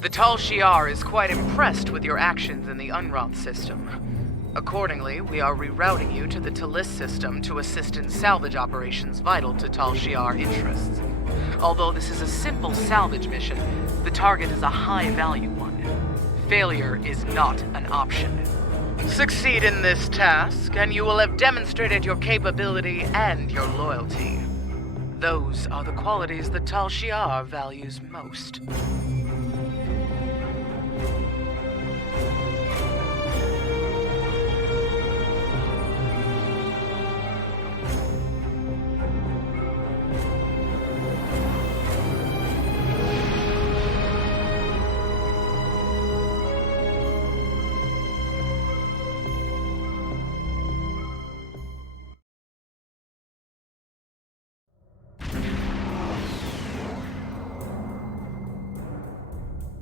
The Tal Shiar is quite impressed with your actions in the Unroth system. Accordingly, we are rerouting you to the Talis system to assist in salvage operations vital to Tal Shiar interests. Although this is a simple salvage mission, the target is a high-value one. Failure is not an option. Succeed in this task, and you will have demonstrated your capability and your loyalty. Those are the qualities that Tal Shiar values most.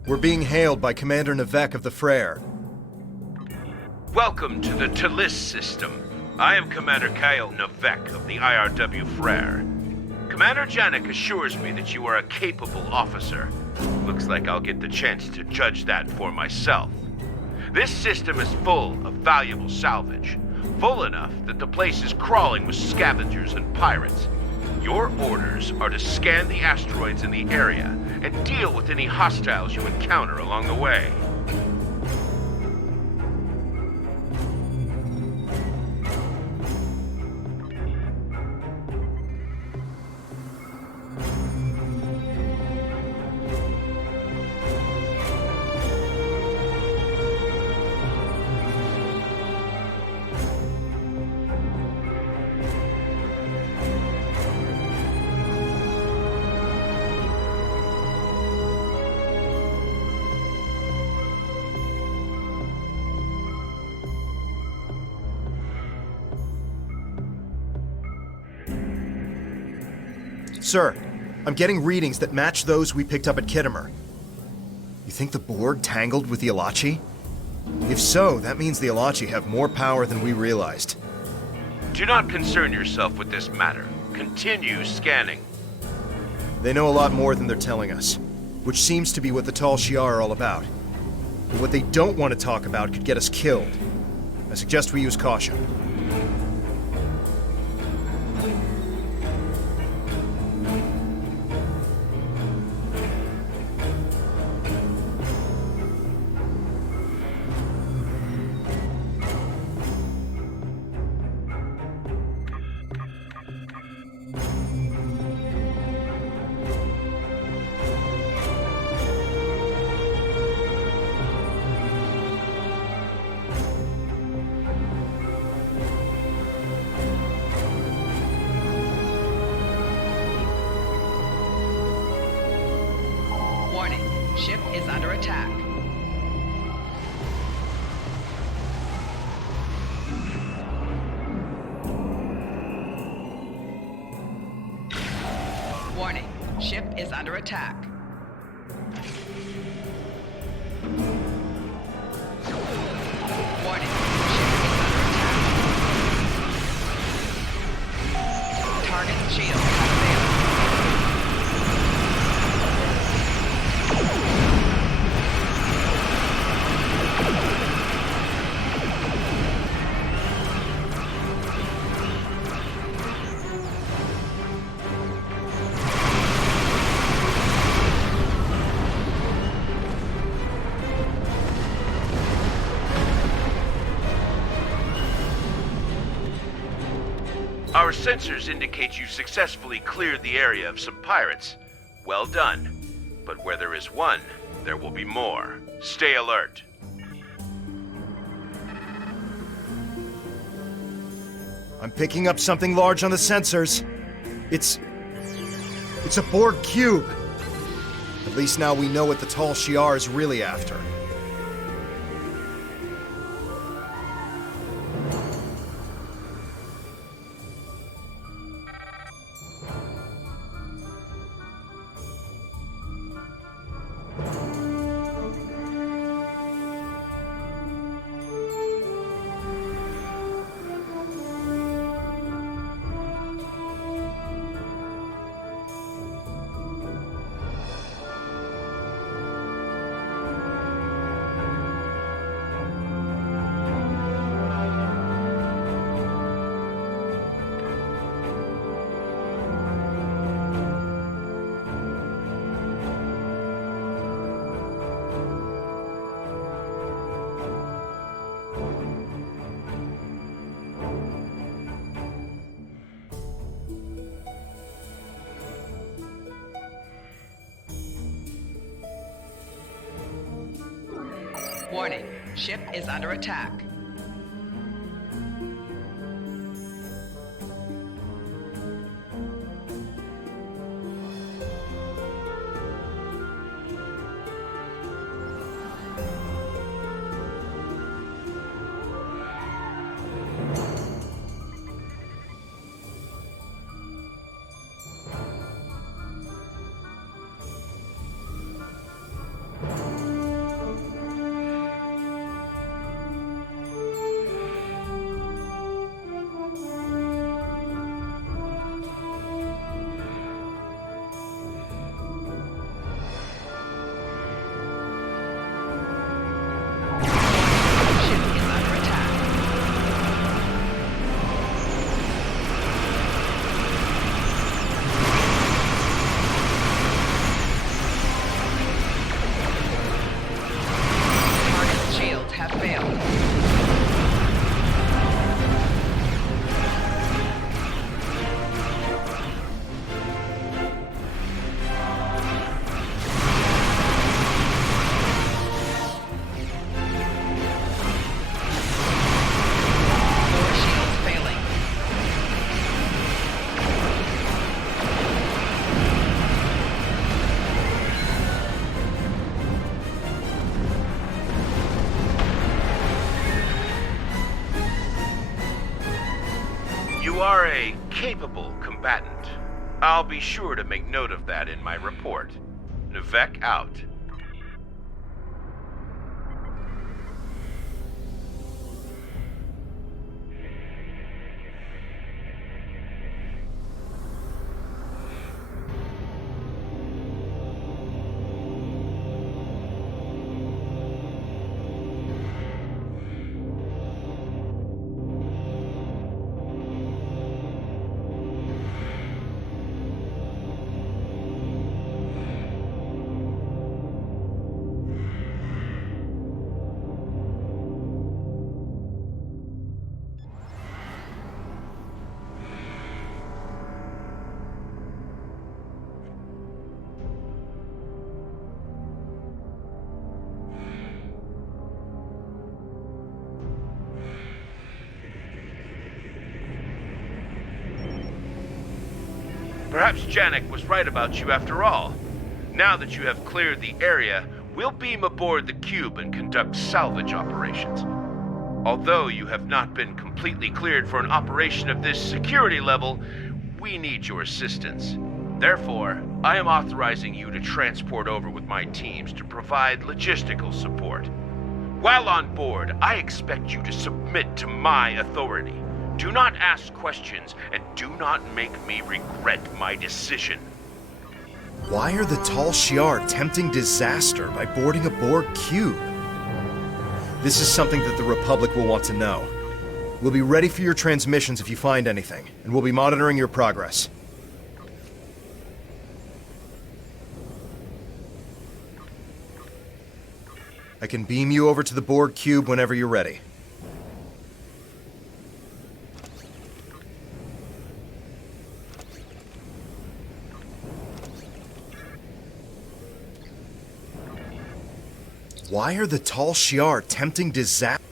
We're being hailed by Commander Navek of the Frere. Welcome to the Talis system. I am Commander Kyle Navek of the IRW Frere. Commander Janik assures me that you are a capable officer. Looks like I'll get the chance to judge that for myself. This system is full of valuable salvage. Full enough that the place is crawling with scavengers and pirates. Your orders are to scan the asteroids in the area and deal with any hostiles you encounter along the way. Sir, I'm getting readings that match those we picked up at Kittimer. You think the Borg tangled with the Alachi? If so, that means the Alachi have more power than we realized. Do not concern yourself with this matter. Continue scanning. They know a lot more than they're telling us, which seems to be what the Tal Shiar are all about. But what they don't want to talk about could get us killed. I suggest we use caution. Warning, ship is under attack. Warning, ship is under attack. Warning, ship is under attack. Target shield has failed. Our sensors indicate you successfully cleared the area of some pirates. Well done. But where there is one, there will be more. Stay alert. I'm picking up something large on the sensors. It's a Borg cube. At least now we know what the Tal Shiar is really after. Warning, ship is under attack. Ship is under attack. Target's shields have failed. Four shields failing. You are a capable combatant. I'll be sure to make note of that in my report. Navek out. Perhaps Janek was right about you after all. Now that you have cleared the area, we'll beam aboard the cube and conduct salvage operations. Although you have not been completely cleared for an operation of this security level, we need your assistance. Therefore, I am authorizing you to transport over with my teams to provide logistical support. While on board, I expect you to submit to my authority. Do not ask questions, and do not make me regret my decision. Why are the Tal Shiar tempting disaster by boarding a Borg cube? This is something that the Republic will want to know. We'll be ready for your transmissions if you find anything, and we'll be monitoring your progress. I can beam you over to the Borg cube whenever you're ready. Why are the Tal Shiar tempting disaster?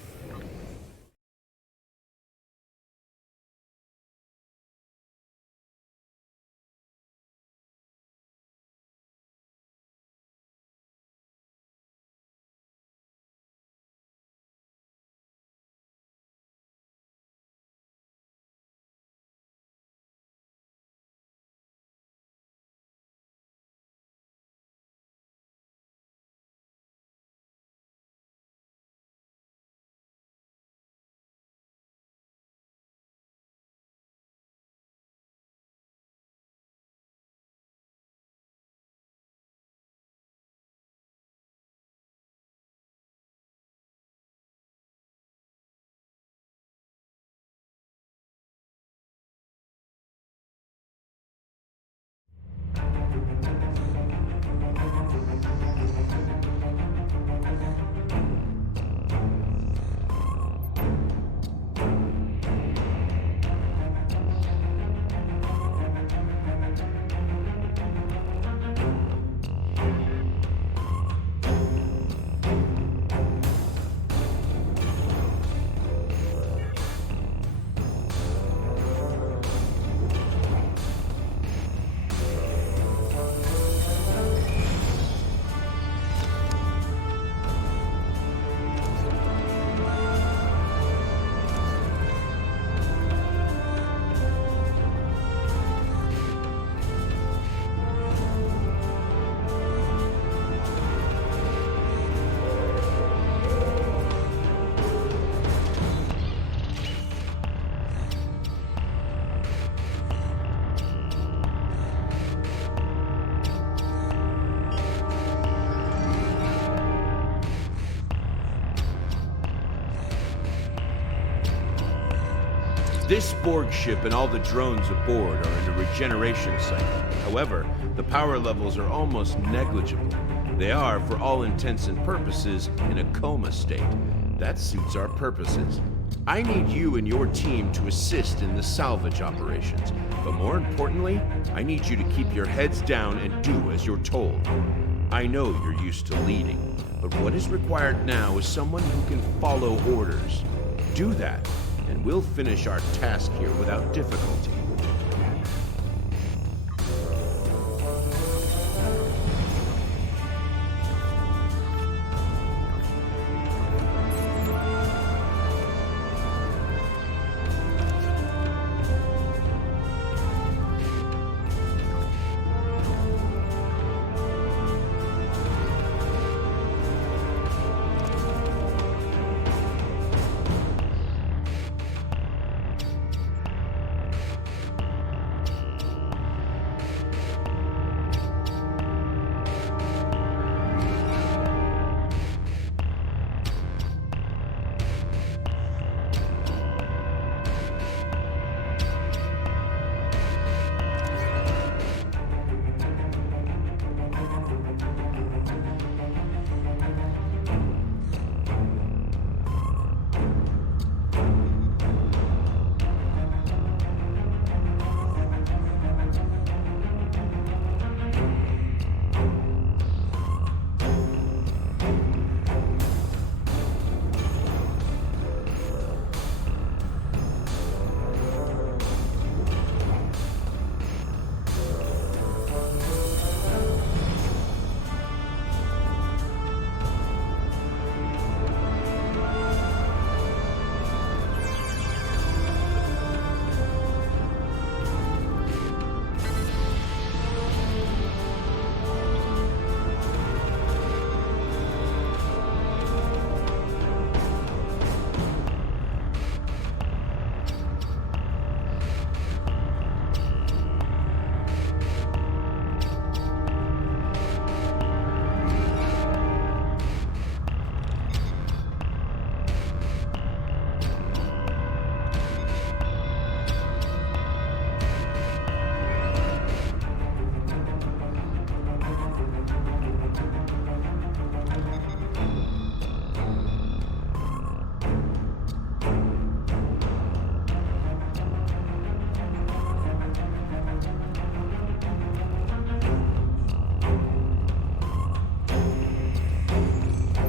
This Borg ship and all the drones aboard are in a regeneration cycle. However, the power levels are almost negligible. They are, for all intents and purposes, in a coma state. That suits our purposes. I need you and your team to assist in the salvage operations. But more importantly, I need you to keep your heads down and do as you're told. I know you're used to leading, but what is required now is someone who can follow orders. Do that, and we'll finish our task here without difficulty.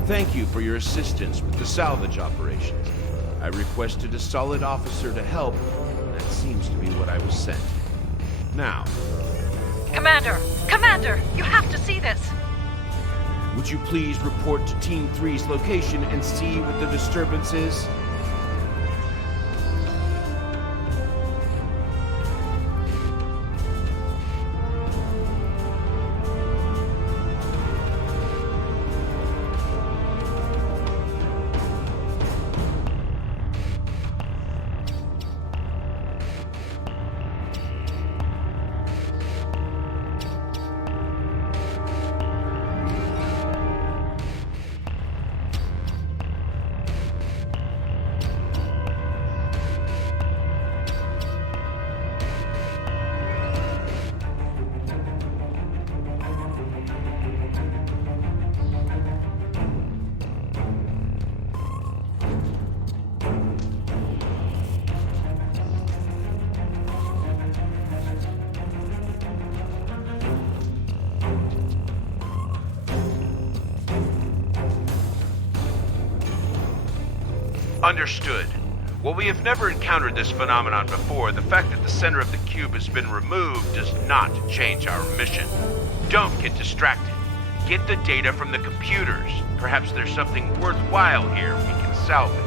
Thank you for your assistance with the salvage operations. I requested a solid officer to help, and that seems to be what I was sent. Now, Commander! Commander! You have to see this! would you please report to Team 3's location and see what the disturbance is? Understood. While we have never encountered this phenomenon before, the fact that the center of the cube has been removed does not change our mission. Don't get distracted. Get the data from the computers. Perhaps there's something worthwhile here we can salvage.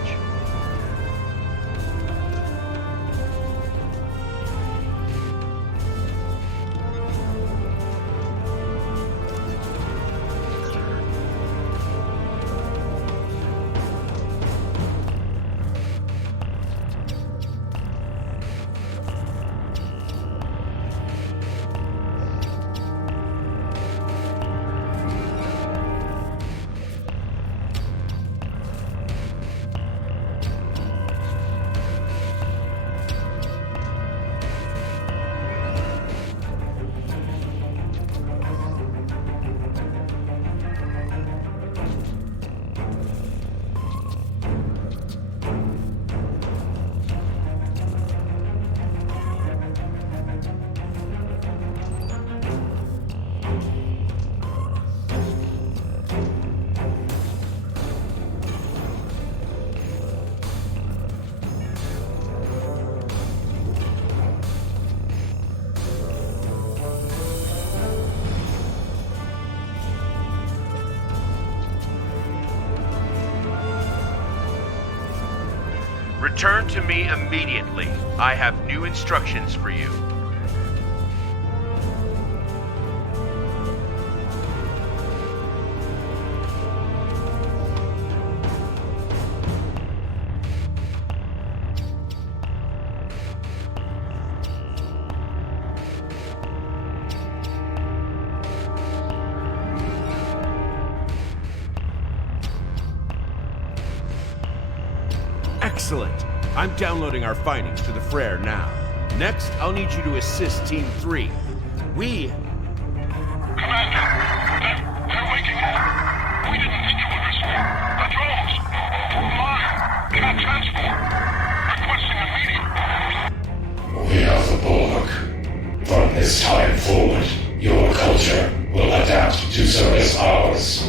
Return to me immediately. I have new instructions for you. Excellent. I'm downloading our findings to the Frere now. Next, I'll need you to assist Team 3. We... Commander, they're waking up. We didn't think you would respond. The drones! Online! Cannot transport. Requesting immediate. We are the Borg. From this time forward, your culture will adapt to serve ours.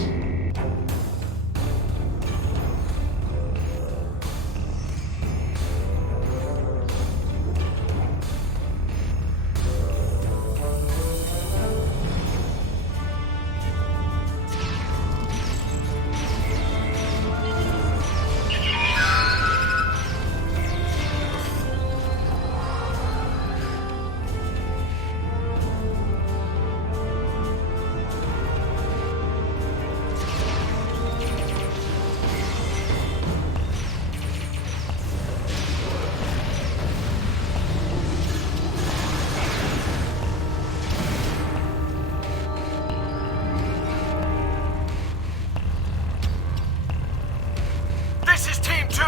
This is Team 2!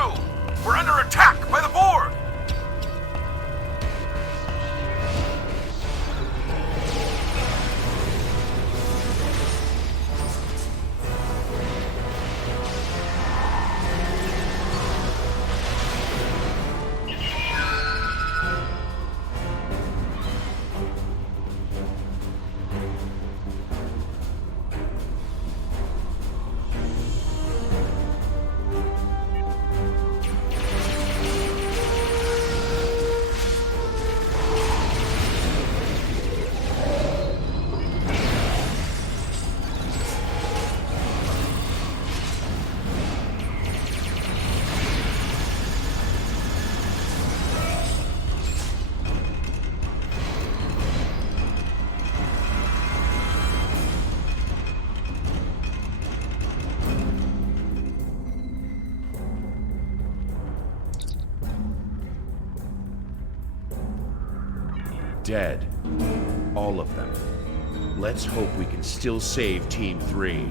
We're under attack by the Borg! Dead. All of them. Let's hope we can still save Team 3.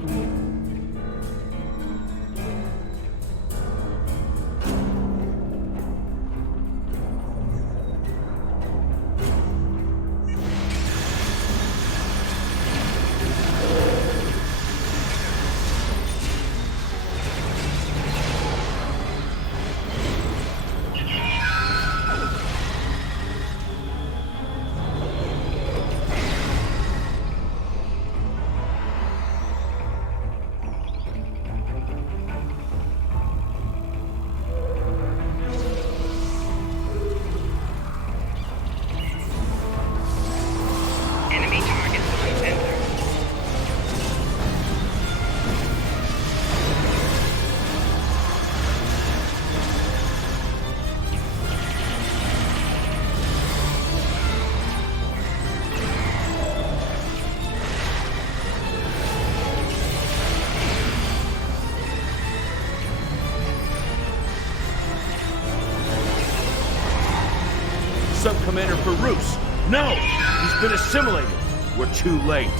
Sub-Commander Farouz! No! He's been assimilated! We're too late.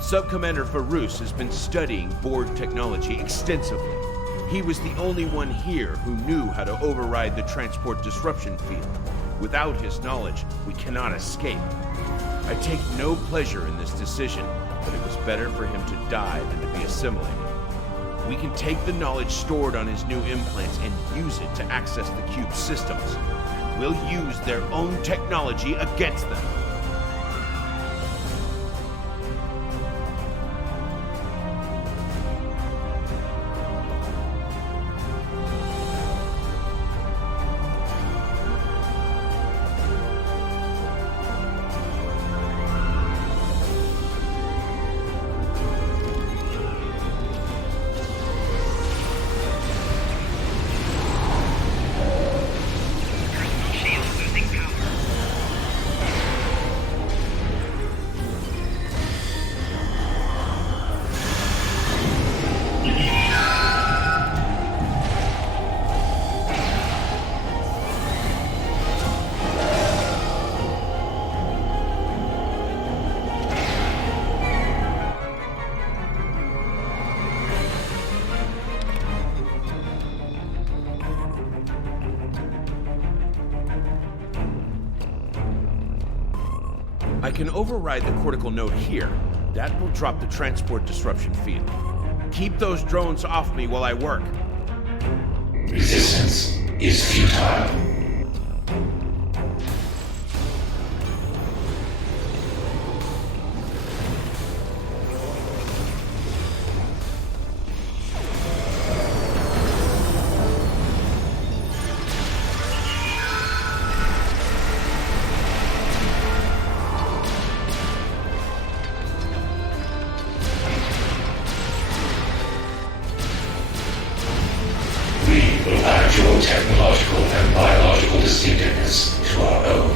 Sub-Commander Farouz has been studying Borg technology extensively. He was the only one here who knew how to override the transport disruption field. Without his knowledge, we cannot escape. I take no pleasure in this decision, but it was better for him to die than to be assimilated. We can take the knowledge stored on his new implants and use it to access the cube's systems. We'll use their own technology against them. I can override the cortical node here. That will drop the transport disruption field. Keep those drones off me while I work. Resistance is futile. Your technological and biological distinctiveness to our own.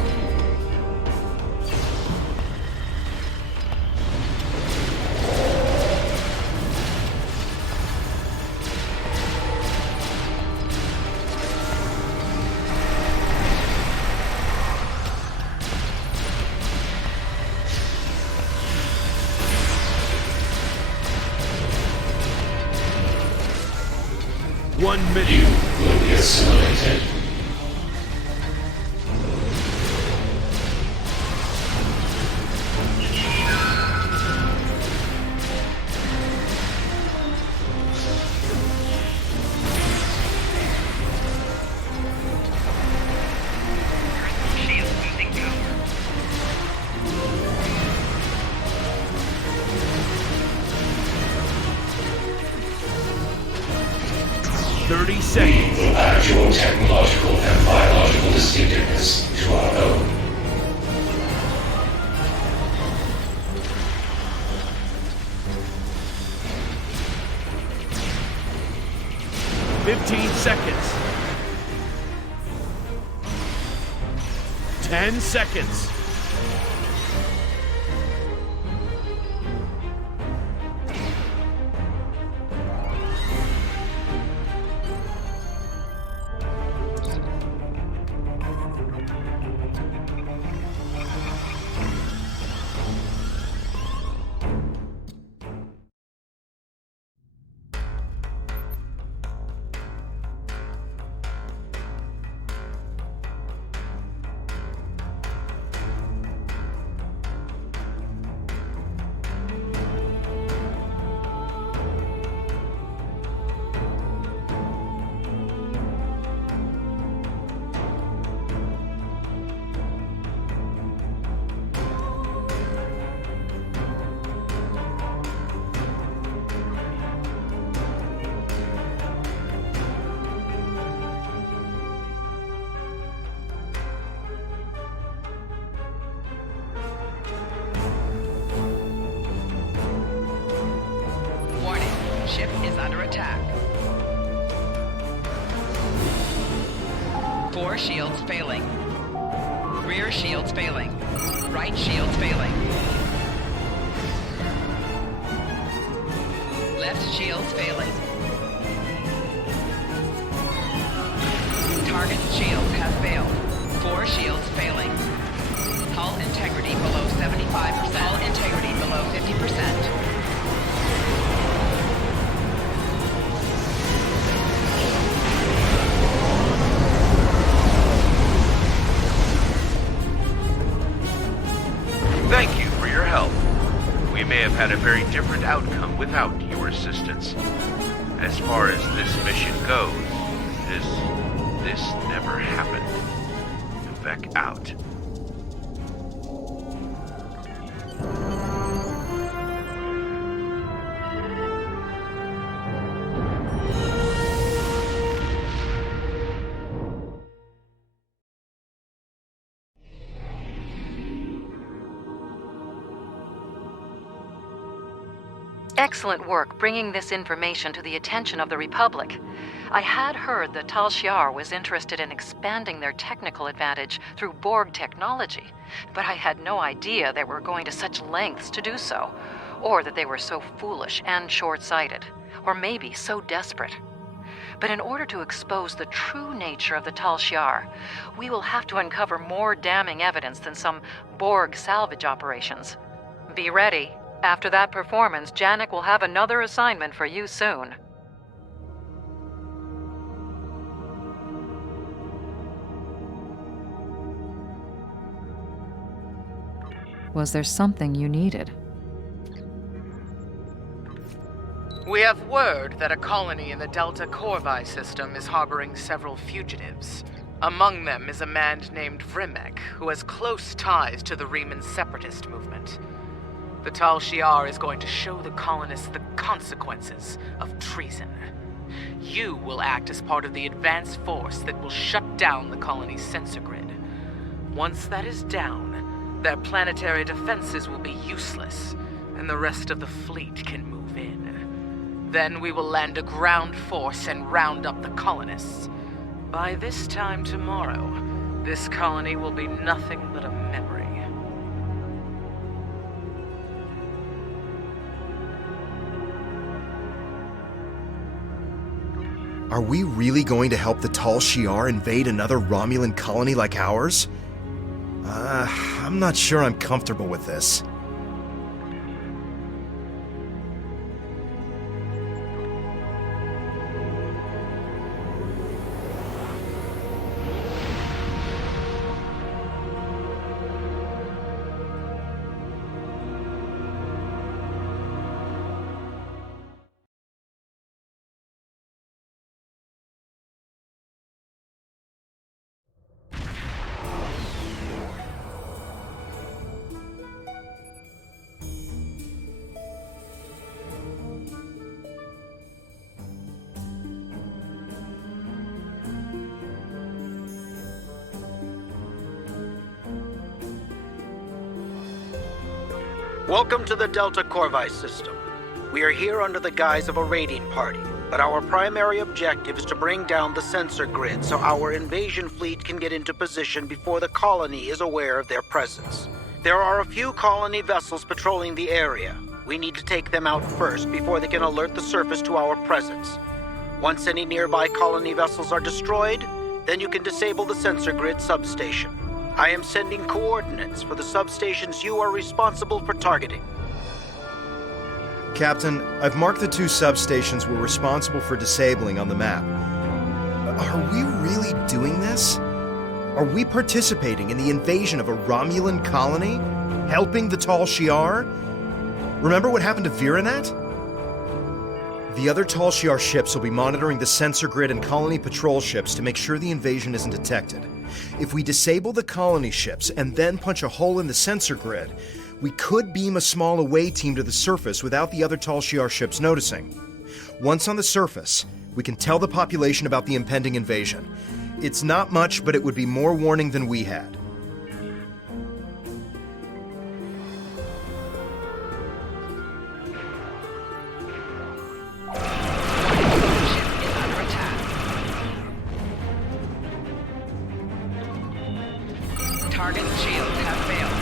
One minute. You will be assimilated. Shield losing power. 30 seconds. We will add your technological and biological distinctiveness to our own. $15 seconds. 10 seconds. Ship is under attack. 4 shields failing. Rear shields failing. Right shields failing. Left shields failing. Target shields have failed. 4 shields failing. Hull integrity below 75%. Hull integrity below 50%. Thank you for your help. We may have had a very different outcome without your assistance. As far as this mission goes, this never happened. Vec out. Excellent work bringing this information to the attention of the Republic. I had heard that Tal Shiar was interested in expanding their technical advantage through Borg technology, but I had no idea they were going to such lengths to do so, or that they were so foolish and short-sighted, or maybe so desperate. But in order to expose the true nature of the Tal Shiar, we will have to uncover more damning evidence than some Borg salvage operations. Be ready. After that performance, Janek will have another assignment for you soon. Was there something you needed? We have word that a colony in the Delta Corvi system is harboring several fugitives. Among them is a man named Vrimek, who has close ties to the Riemann separatist movement. The Tal Shiar is going to show the colonists the consequences of treason. You will act as part of the advanced force that will shut down the colony's sensor grid. Once that is down, their planetary defenses will be useless, and the rest of the fleet can move in. Then we will land a ground force and round up the colonists. By this time tomorrow, this colony will be nothing but a memory. Are we really going to help the Tal Shiar invade another Romulan colony like ours? I'm not sure I'm comfortable with this. Welcome to the Delta Corvi system. We are here under the guise of a raiding party, but our primary objective is to bring down the sensor grid so our invasion fleet can get into position before the colony is aware of their presence. There are a few colony vessels patrolling the area. We need to take them out first before they can alert the surface to our presence. Once any nearby colony vessels are destroyed, then you can disable the sensor grid substation. I am sending coordinates for the substations you are responsible for targeting. Captain, I've marked the two substations we're responsible for disabling on the map. Are we really doing this? Are we participating in the invasion of a Romulan colony? Helping the Tal Shiar? Remember what happened to Viranet? The other Tal Shiar ships will be monitoring the sensor grid and colony patrol ships to make sure the invasion isn't detected. If we disable the colony ships and then punch a hole in the sensor grid, we could beam a small away team to the surface without the other Tal Shiar ships noticing. Once on the surface, we can tell the population about the impending invasion. It's not much, but it would be more warning than we had. Target shields have failed.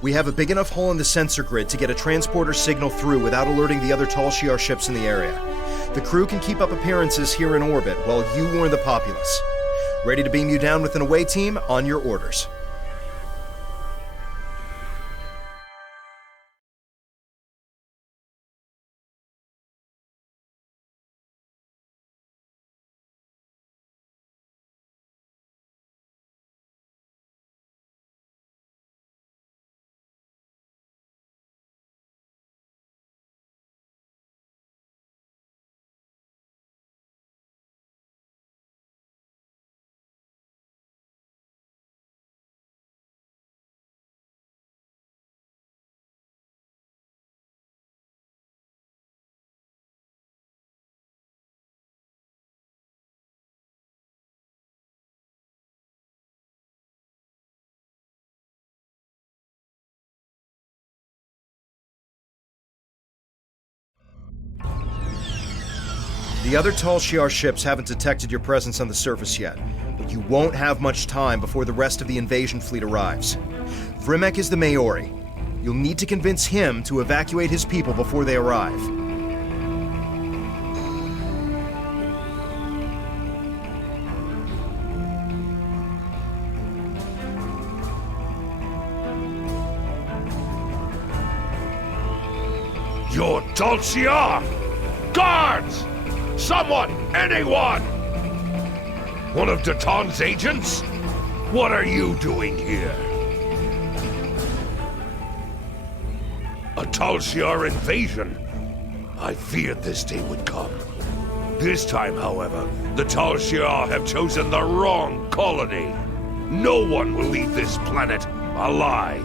We have a big enough hole in the sensor grid to get a transporter signal through without alerting the other Tal Shiar ships in the area. The crew can keep up appearances here in orbit while you warn the populace. Ready to beam you down with an away team? On your orders. The other Tal Shiar ships haven't detected your presence on the surface yet, but you won't have much time before the rest of the invasion fleet arrives. Vrimek is the Maori. You'll need to convince him to evacuate his people before they arrive. You're Tal Shiar! Guards! Someone! Anyone! One of Daton's agents? What are you doing here? A Tal Shiar invasion? I feared this day would come. This time, however, the Tal Shiar have chosen the wrong colony. No one will leave this planet alive.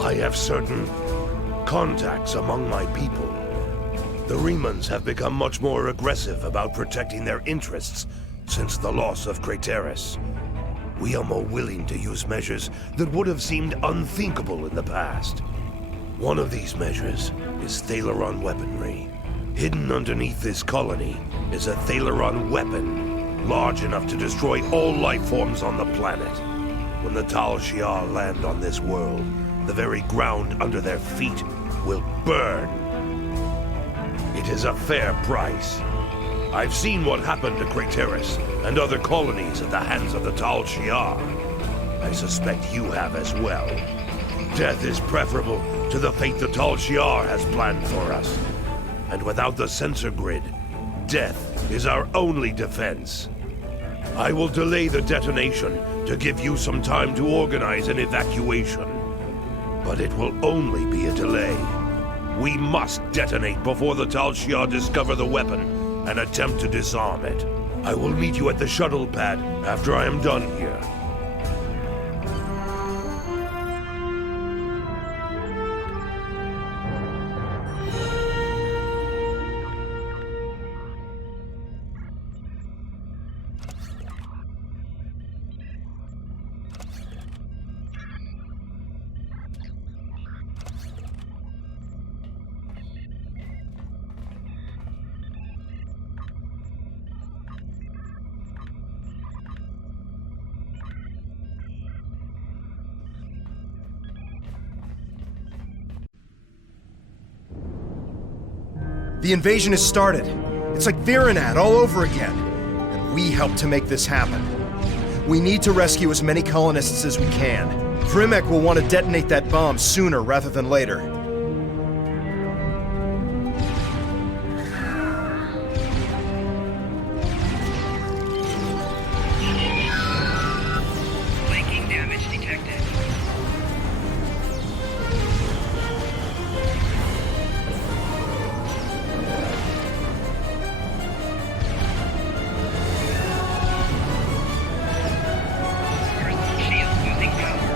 I have certain contacts among my people. The Remans have become much more aggressive about protecting their interests since the loss of Craterus. We are more willing to use measures that would have seemed unthinkable in the past. One of these measures is Thalaron weaponry. Hidden underneath this colony is a Thalaron weapon large enough to destroy all life forms on the planet. When the Tal Shiar land on this world, the very ground under their feet will burn. It is a fair price. I've seen what happened to Craterus and other colonies at the hands of the Tal Shiar. I suspect you have as well. Death is preferable to the fate the Tal Shiar has planned for us. And without the sensor grid, death is our only defense. I will delay the detonation to give you some time to organize an evacuation. But it will only be a delay. We must detonate before the Tal Shiar discover the weapon and attempt to disarm it. I will meet you at the shuttle pad after I am done here. The invasion has started. It's like Virinat all over again. And we helped to make this happen. We need to rescue as many colonists as we can. Vrimek will want to detonate that bomb sooner rather than later. Flanking damage detected. Shield losing power.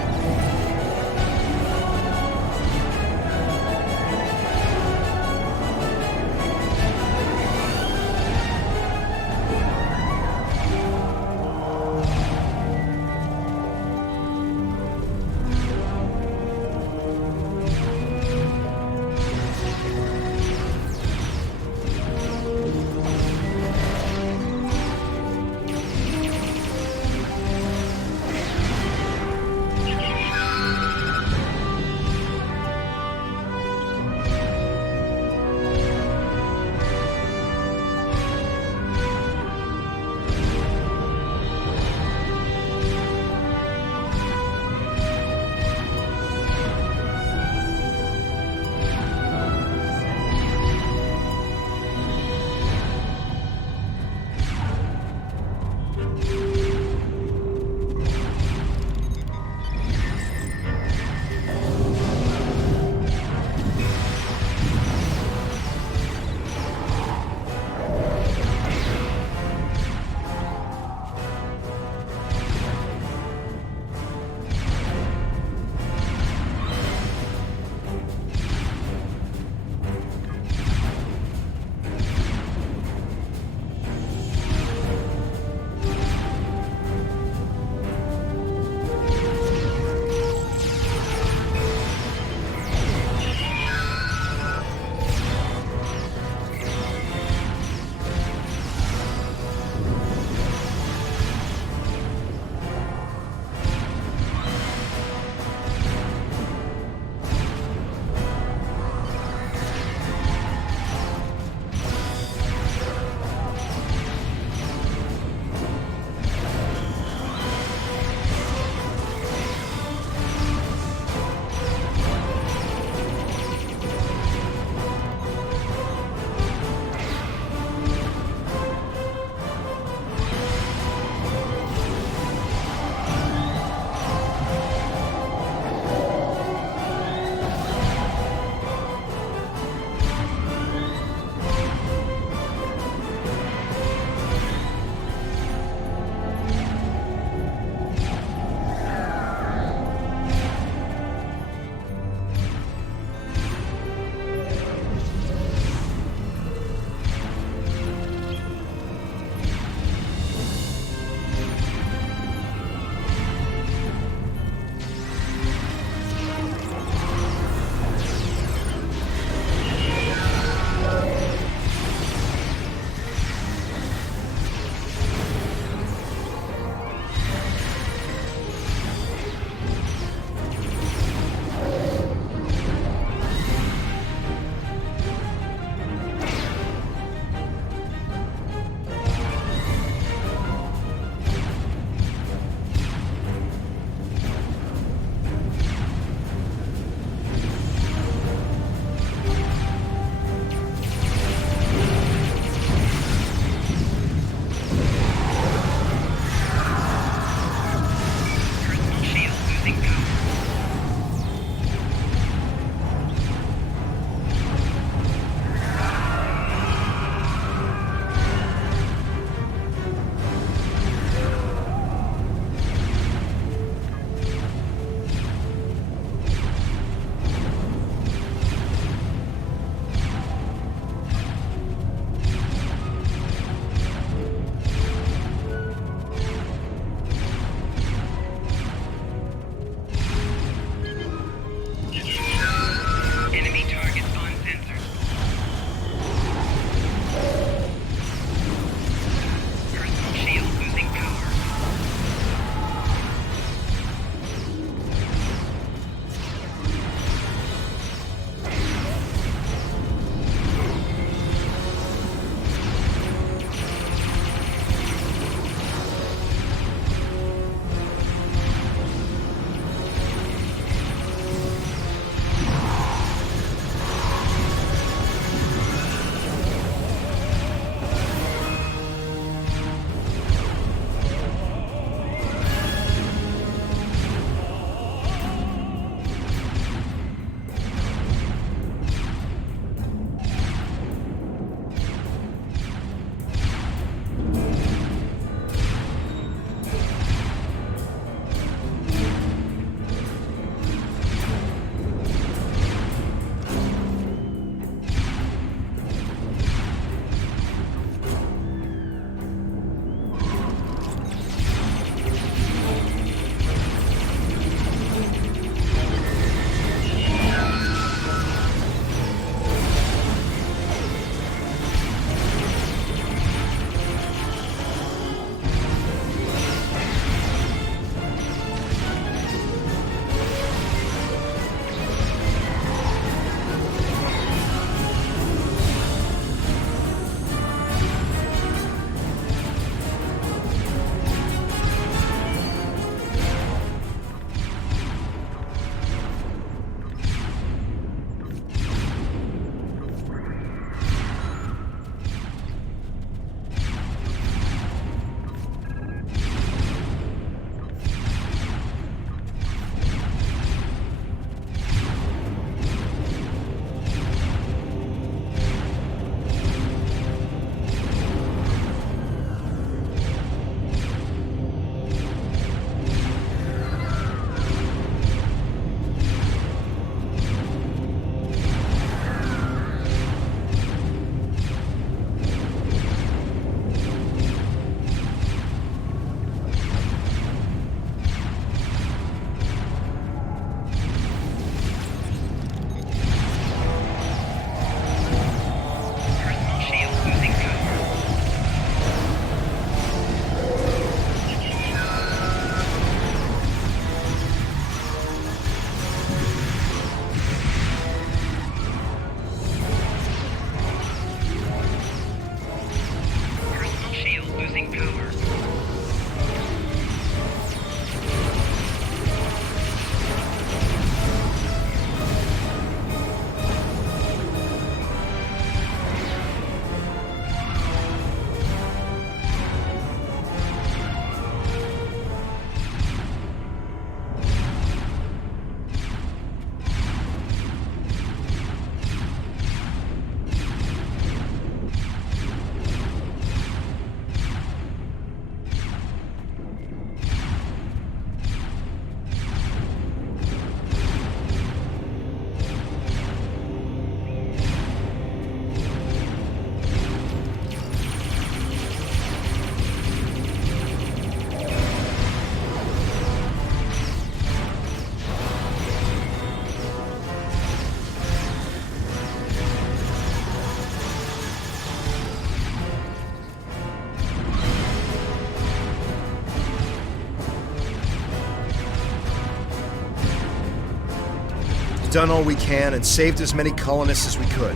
done all we can and saved as many colonists as we could.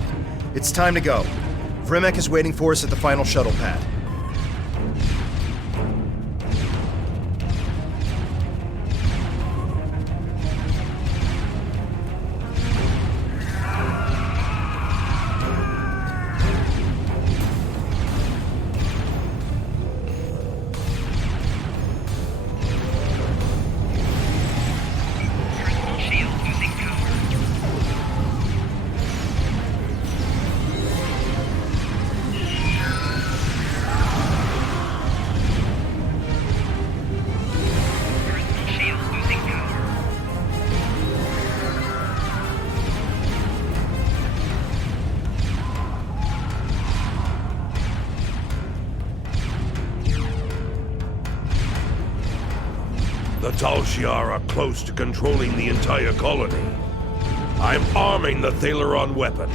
It's time to go. Vrimek is waiting for us at the final shuttle pad. The Tal Shiar are close to controlling the entire colony. I'm arming the Thaleron weapon.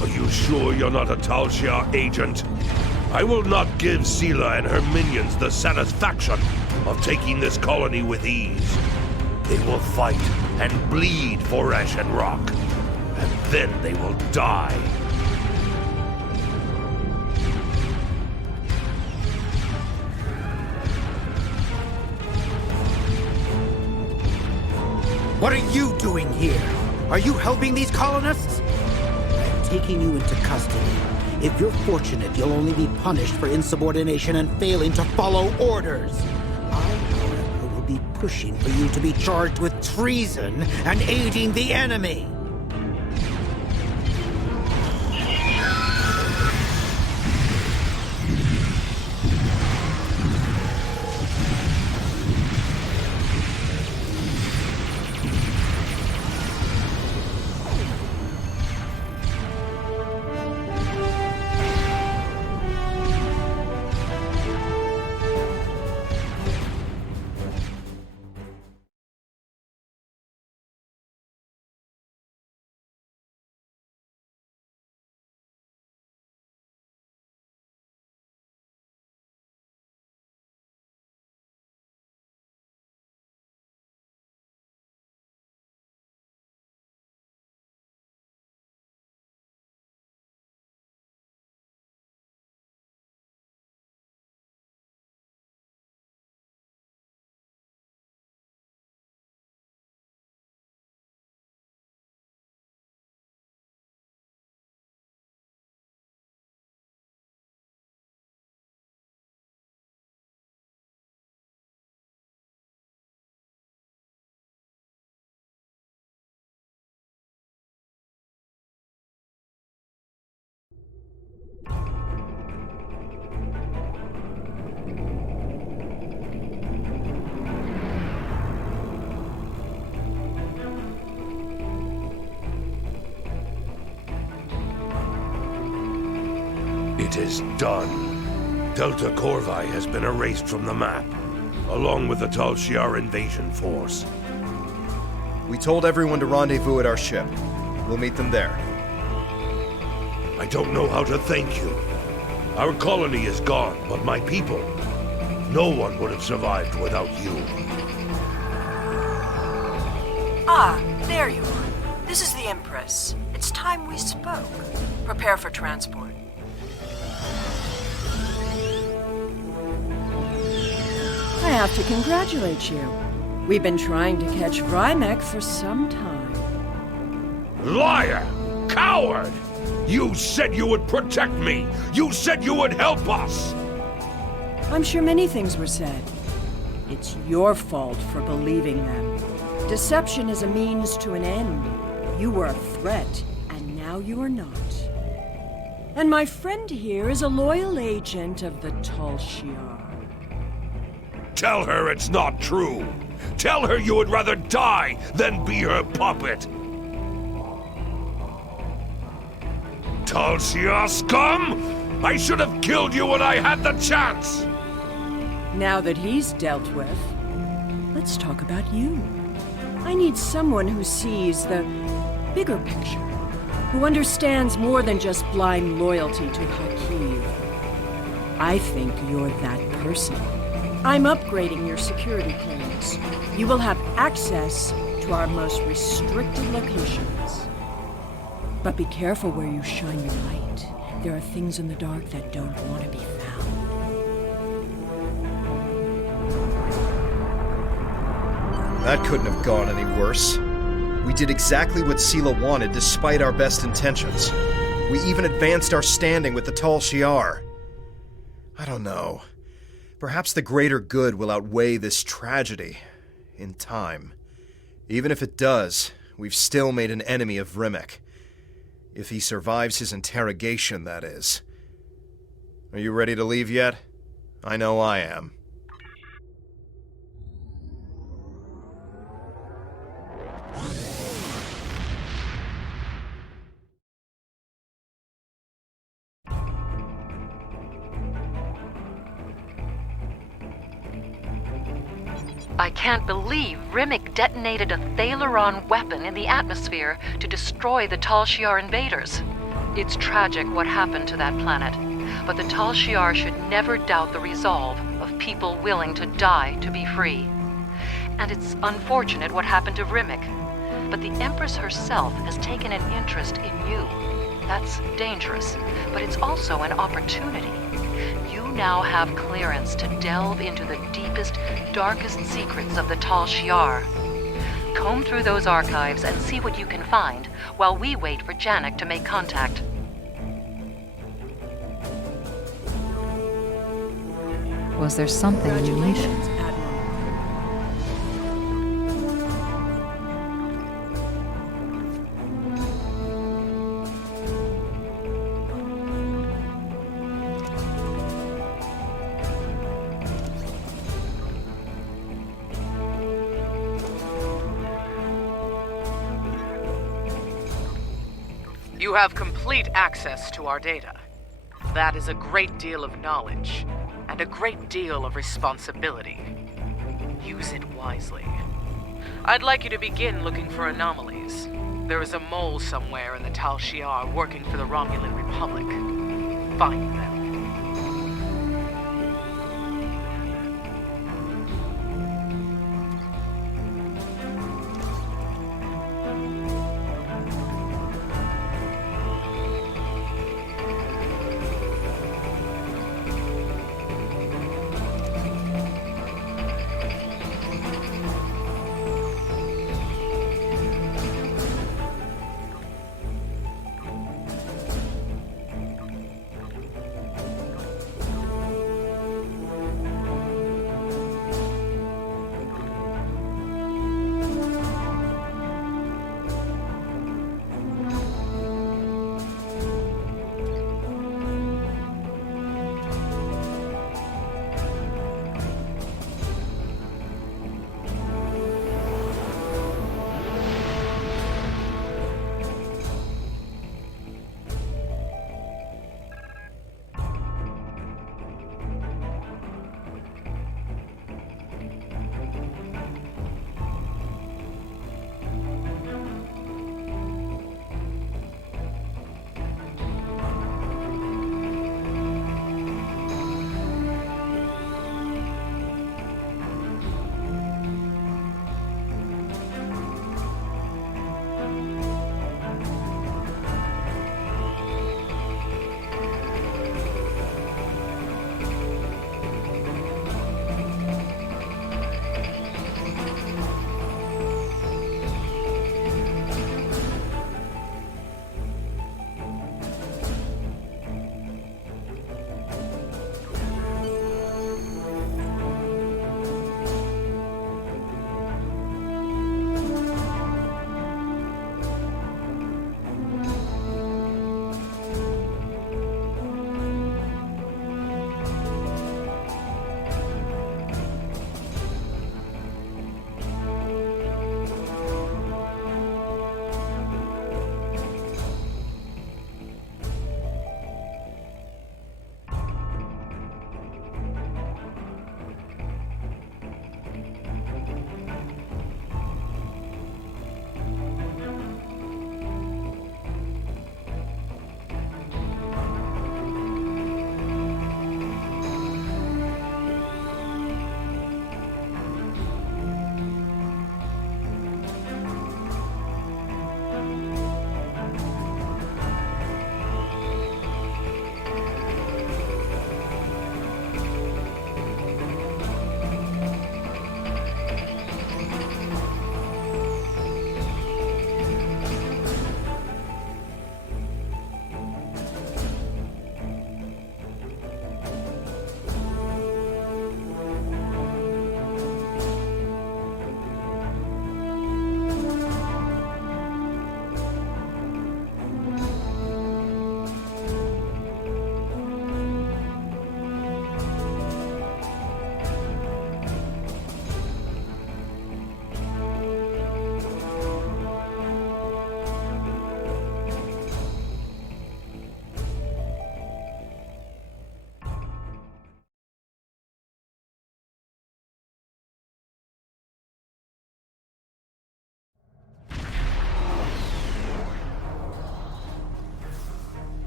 Are you sure you're not a Tal Shiar agent? I will not give Sela and her minions the satisfaction of taking this colony with ease. They will fight and bleed for Ash and Rock, and then they will die. What are you doing here? Are you helping these colonists? I'm taking you into custody. If you're fortunate, you'll only be punished for insubordination and failing to follow orders. I, however, will be pushing for you to be charged with treason and aiding the enemy. It is done. Delta Corvi has been erased from the map, along with the Tal Shiar invasion force. We told everyone to rendezvous at our ship. We'll meet them there. I don't know how to thank you. Our colony is gone, but my people, no one would have survived without you. Ah, there you are. This is the Empress. It's time we spoke. Prepare for transport. I have to congratulate you. We've been trying to catch Vrimek for some time. Liar! Coward! You said you would protect me! You said you would help us! I'm sure many things were said. It's your fault for believing them. Deception is a means to an end. You were a threat, and now you are not. And my friend here is a loyal agent of the Tal Shiar. Tell her it's not true! Tell her you would rather die than be her puppet! Tal Shiar scum! I should have killed you when I had the chance! Now that he's dealt with, let's talk about you. I need someone who sees the bigger picture, who understands more than just blind loyalty to Hakeev. I think you're that person. I'm upgrading your security clearance. You will have access to our most restricted locations. But be careful where you shine your light. There are things in the dark that don't want to be found. That couldn't have gone any worse. We did exactly what Sela wanted despite our best intentions. We even advanced our standing with the Tal Shiar. I don't know. Perhaps the greater good will outweigh this tragedy in time. Even if it does, we've still made an enemy of Rimek. If he survives his interrogation, that is. Are you ready to leave yet? I know I am. I can't believe Rimek detonated a Thalaron weapon in the atmosphere to destroy the Tal Shiar invaders. It's tragic what happened to that planet, but the Tal Shiar should never doubt the resolve of people willing to die to be free. And it's unfortunate what happened to Rimek, but the Empress herself has taken an interest in you. That's dangerous, but it's also an opportunity. You now have clearance to delve into the deepest, darkest secrets of the Tal Shiar. Comb through those archives and see what you can find while we wait for Janek to make contact. Was there something you needed? Congratulations, Admiral. You have complete access to our data. That is a great deal of knowledge, and a great deal of responsibility. Use it wisely. I'd like you to begin looking for anomalies. There is a mole somewhere in the Tal Shiar working for the Romulan Republic. Find them.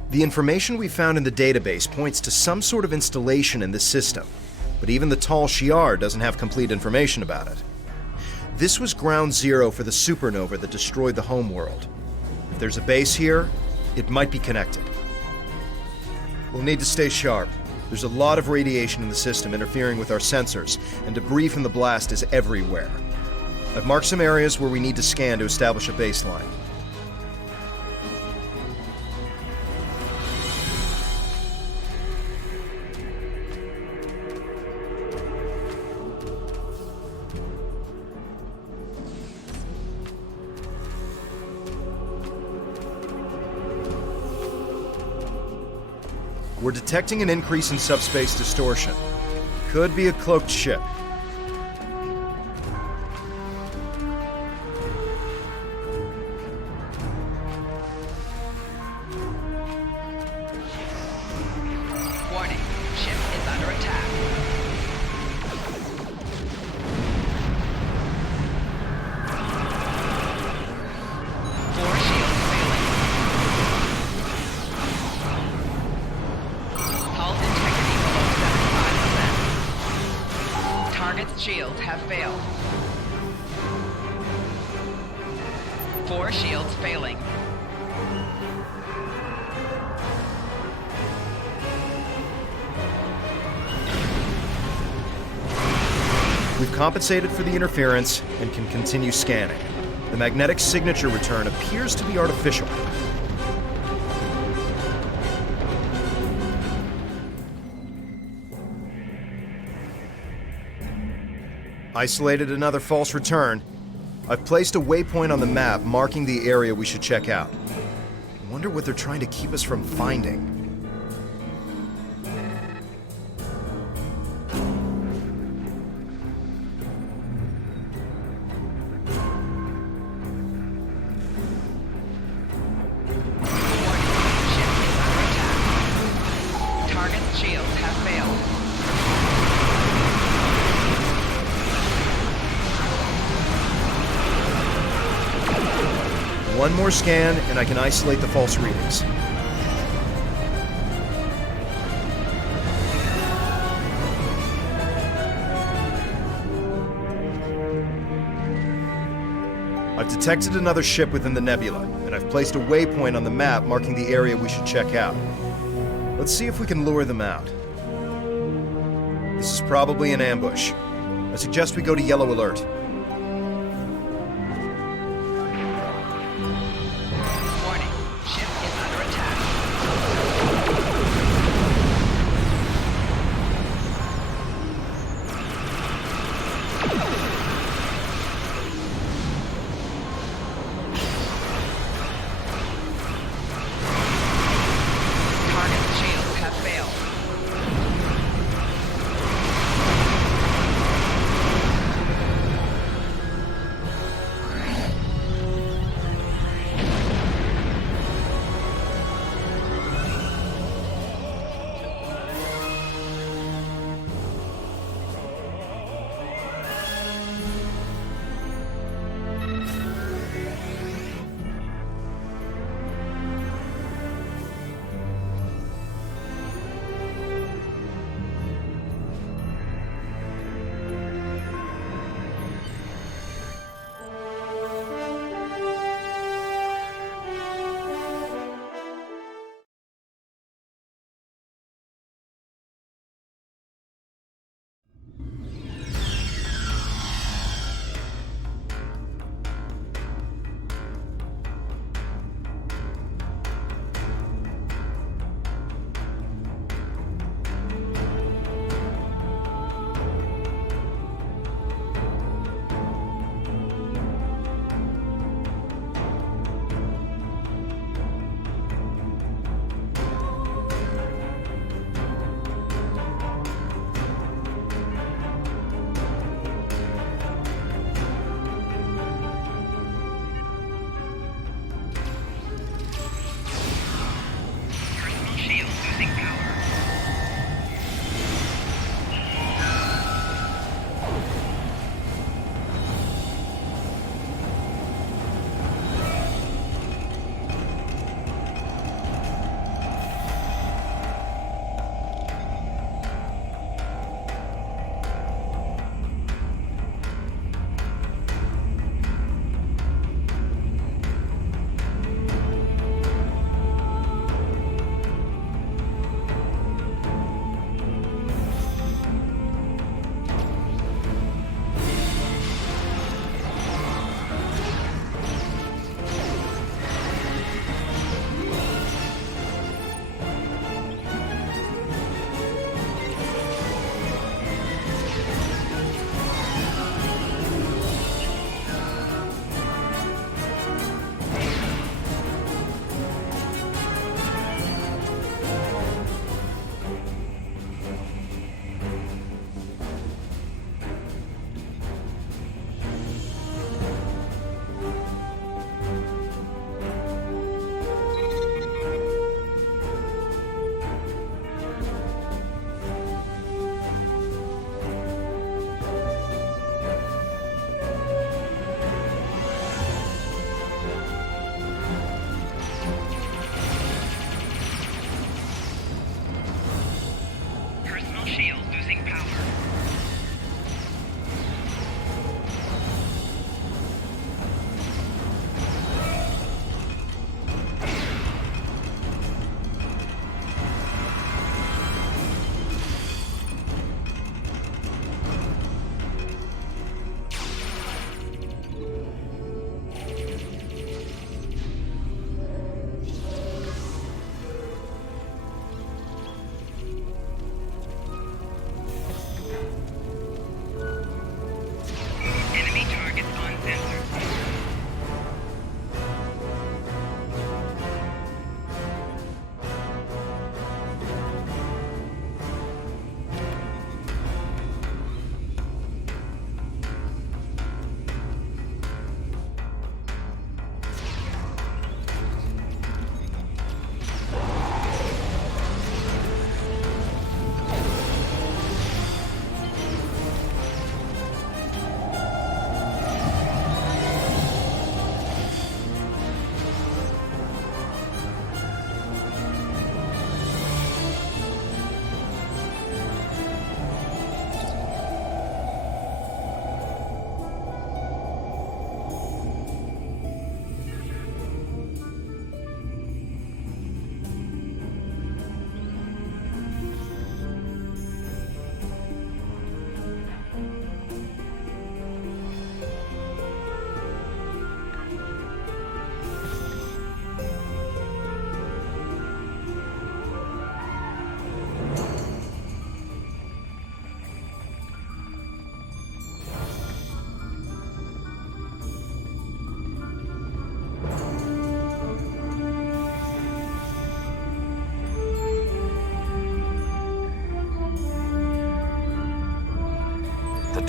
The information we found in the database points to some sort of installation in this system, but even the Tal Shiar doesn't have complete information about it. This was ground zero for the supernova that destroyed the homeworld. If there's a base here, it might be connected. We'll need to stay sharp. There's a lot of radiation in the system interfering with our sensors, and debris from the blast is everywhere. I've marked some areas where we need to scan to establish a baseline. We're detecting an increase in subspace distortion. Could be a cloaked ship. Warning, ship is under attack. Four shields failing. Hull integrity below 75%. Target's shields have failed. Four shields failing. We've compensated for the interference and can continue scanning. The magnetic signature return appears to be artificial. Isolated another false return. I've placed a waypoint on the map marking the area we should check out. I wonder what they're trying to keep us from finding. Target's shields have failed. One more scan, and I can isolate the false readings. I've detected another ship within the nebula, and I've placed a waypoint on the map marking the area we should check out. Let's see if we can lure them out. This is probably an ambush. I suggest we go to yellow alert. Warning, ship is under attack. Target's shields have failed.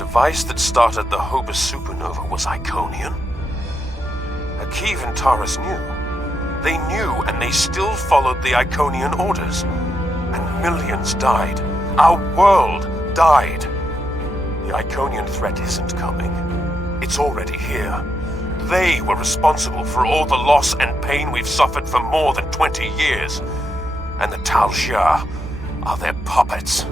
device that started the Hobus supernova was Iconian? Hakeev and Taurus knew. They knew, and they still followed the Iconian orders. And millions died. Our world died. The Iconian threat isn't coming. It's already here. They were responsible for all the loss and pain we've suffered for more than 20 years. And the Tal Shiar are their puppets.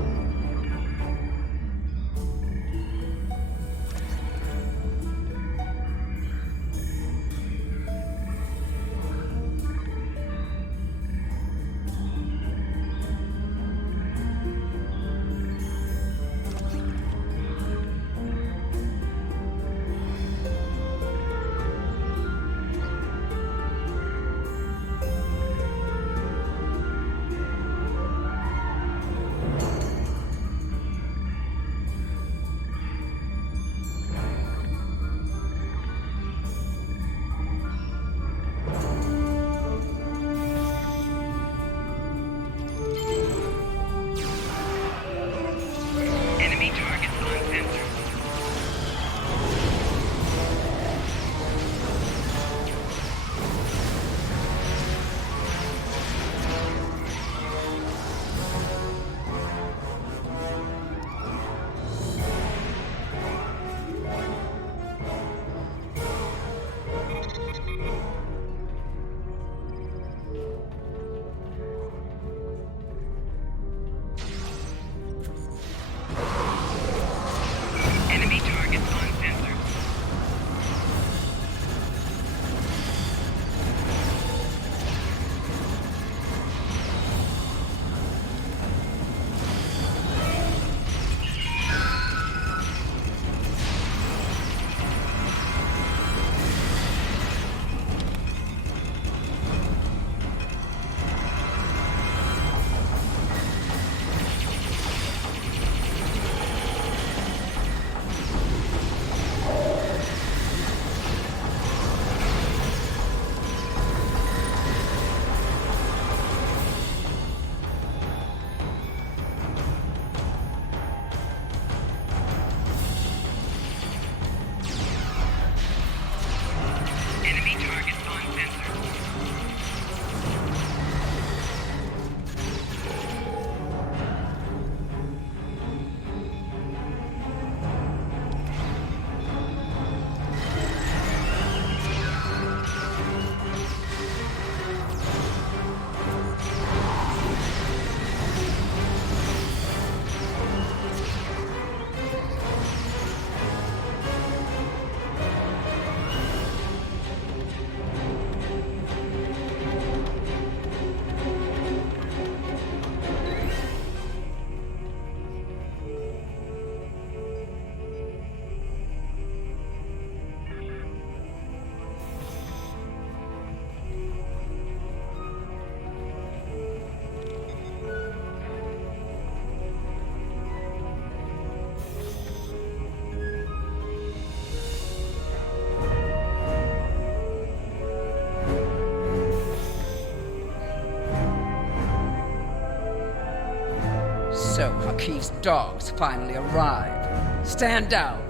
So Hakeev's dogs finally arrive. Stand down,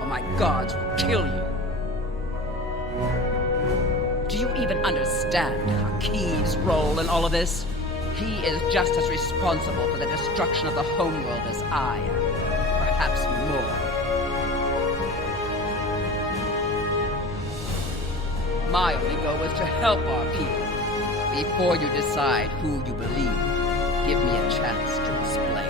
or my gods will kill you. Do you even understand Hakeev's role in all of this? He is just as responsible for the destruction of the homeworld as I am. Perhaps more. My only goal is to help our people. Before you decide who you believe, give me a chance to explain.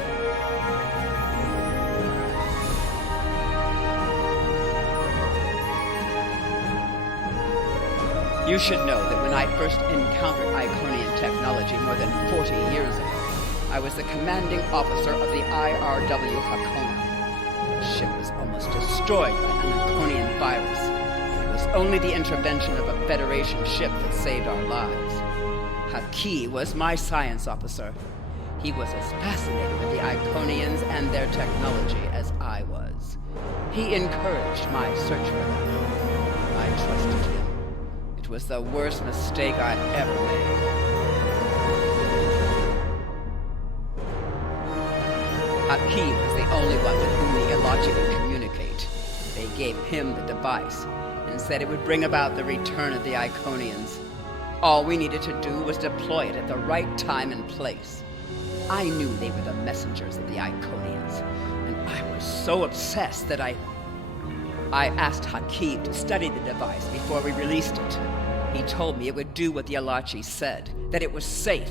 You should know that when I first encountered Iconian technology more than 40 years ago, I was the commanding officer of the IRW Hakona. The ship was almost destroyed by an Iconian virus. It was only the intervention of a Federation ship that saved our lives. Hakeev was my science officer. He was as fascinated with the Iconians and their technology as I was. He encouraged my search for them. I trusted him. It was the worst mistake I'd ever made. Hakeev was the only one with whom the Ilachi could communicate. gave him the device and said it would bring about the return of the Iconians. All we needed to do was deploy it at the right time and place. I knew they were the messengers of the Iconians, and I was so obsessed that I asked Hakeev to study the device before we released it. He told me it would do what the Alachi said, that it was safe.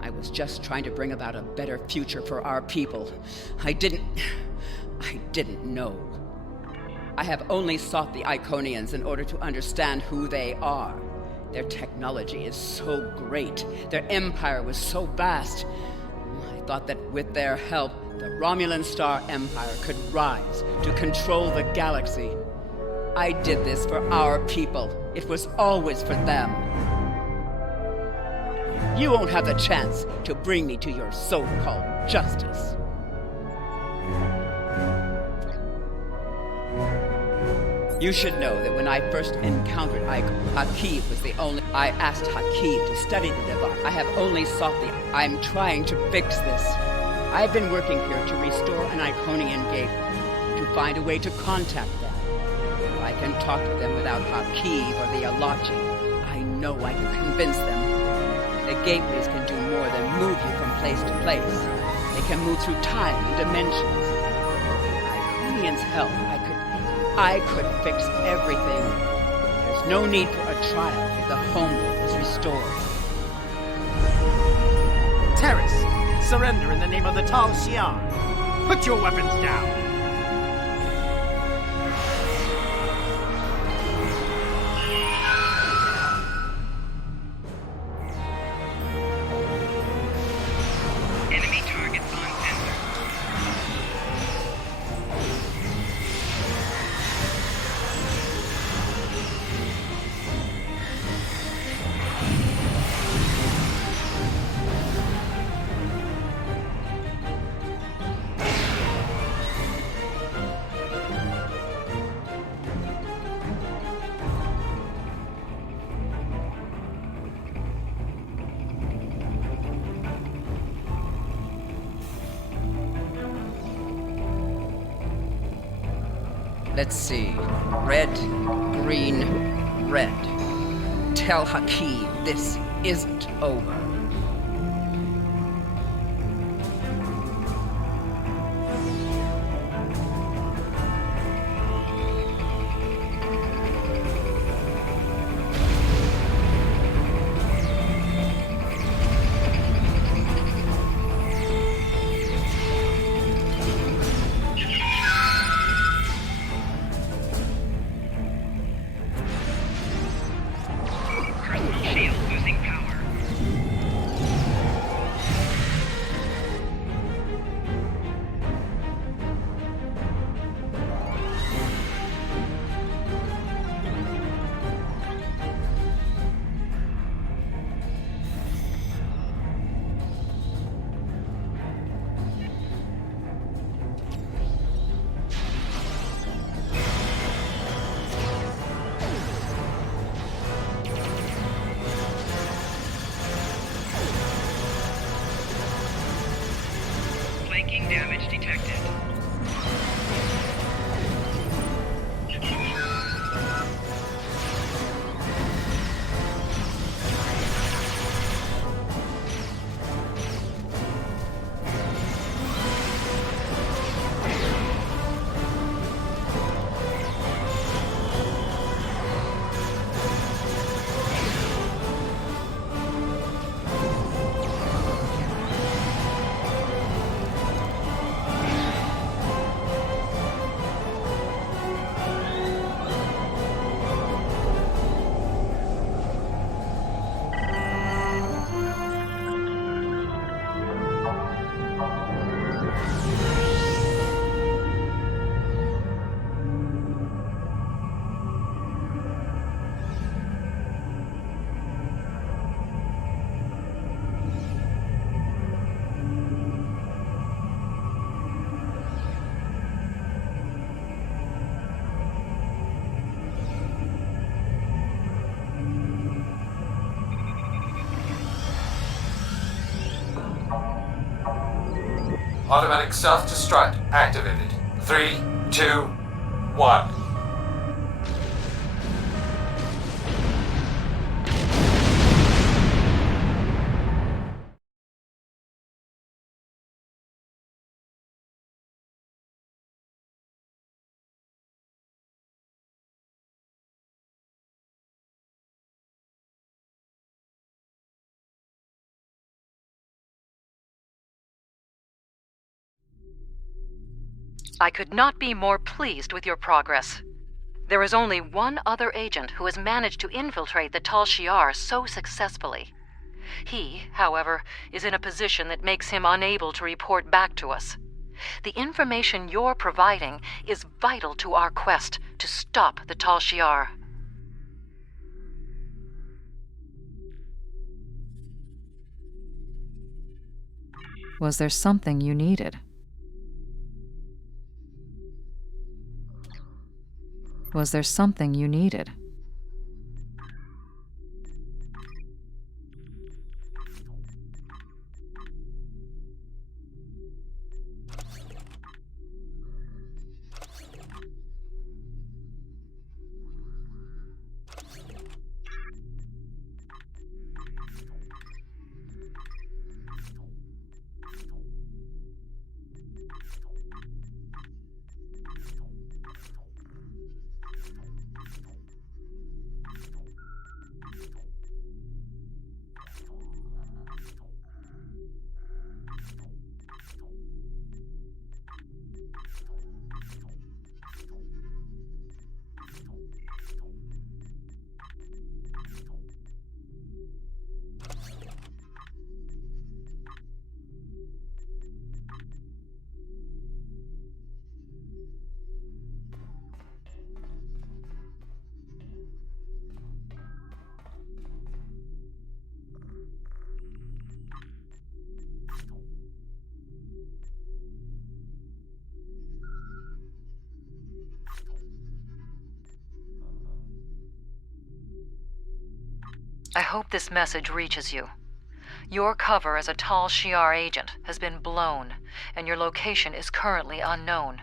I was just trying to bring about a better future for our people. I didn't know. I have only sought the Iconians in order to understand who they are. Their technology is so great. Their empire was so vast. I thought that with their help, the Romulan Star Empire could rise to control the galaxy. I did this for our people. It was always for them. You won't have the chance to bring me to your so-called justice. You should know that when I first encountered Hakeev was the only... I asked Hakeev to study the device. I have only sought the... I'm trying to fix this. I've been working here to restore an Iconian gateway, to find a way to contact them. If I can talk to them without Hakeev or the Alachi, I know I can convince them. The gateways can do more than move you from place to place. They can move through time and dimensions. With Iconian's help, I could fix everything. There's no need for a trial if the homeworld is restored. Terrace, surrender in the name of the Tal Shiar. Put your weapons down. Enemy targets on sensor. Let's see. Red, green, red. Tell Hakeev this isn't over. Shield losing power. Flanking damage detected. Automatic self-destruct activated. 3, 2, What? I could not be more pleased with your progress. There is only one other agent who has managed to infiltrate the Tal Shiar so successfully. He, however, is in a position that makes him unable to report back to us. The information you're providing is vital to our quest to stop the Tal Shiar. Was there something you needed? Was there something you needed? I hope this message reaches you. Your cover as a Tal Shiar agent has been blown, and your location is currently unknown.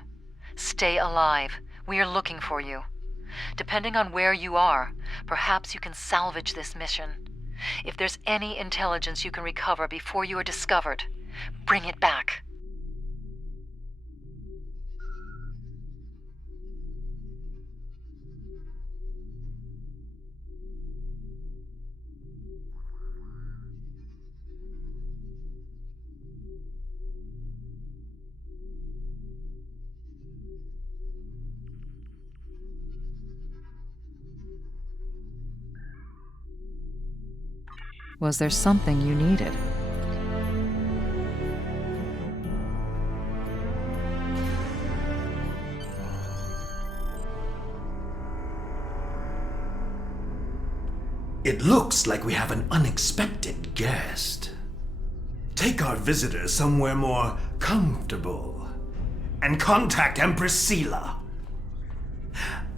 Stay alive. We are looking for you. Depending on where you are, perhaps you can salvage this mission. If there's any intelligence you can recover before you are discovered, bring it back. Was there something you needed? It looks like we have an unexpected guest. Take our visitor somewhere more comfortable and contact Empress Sela.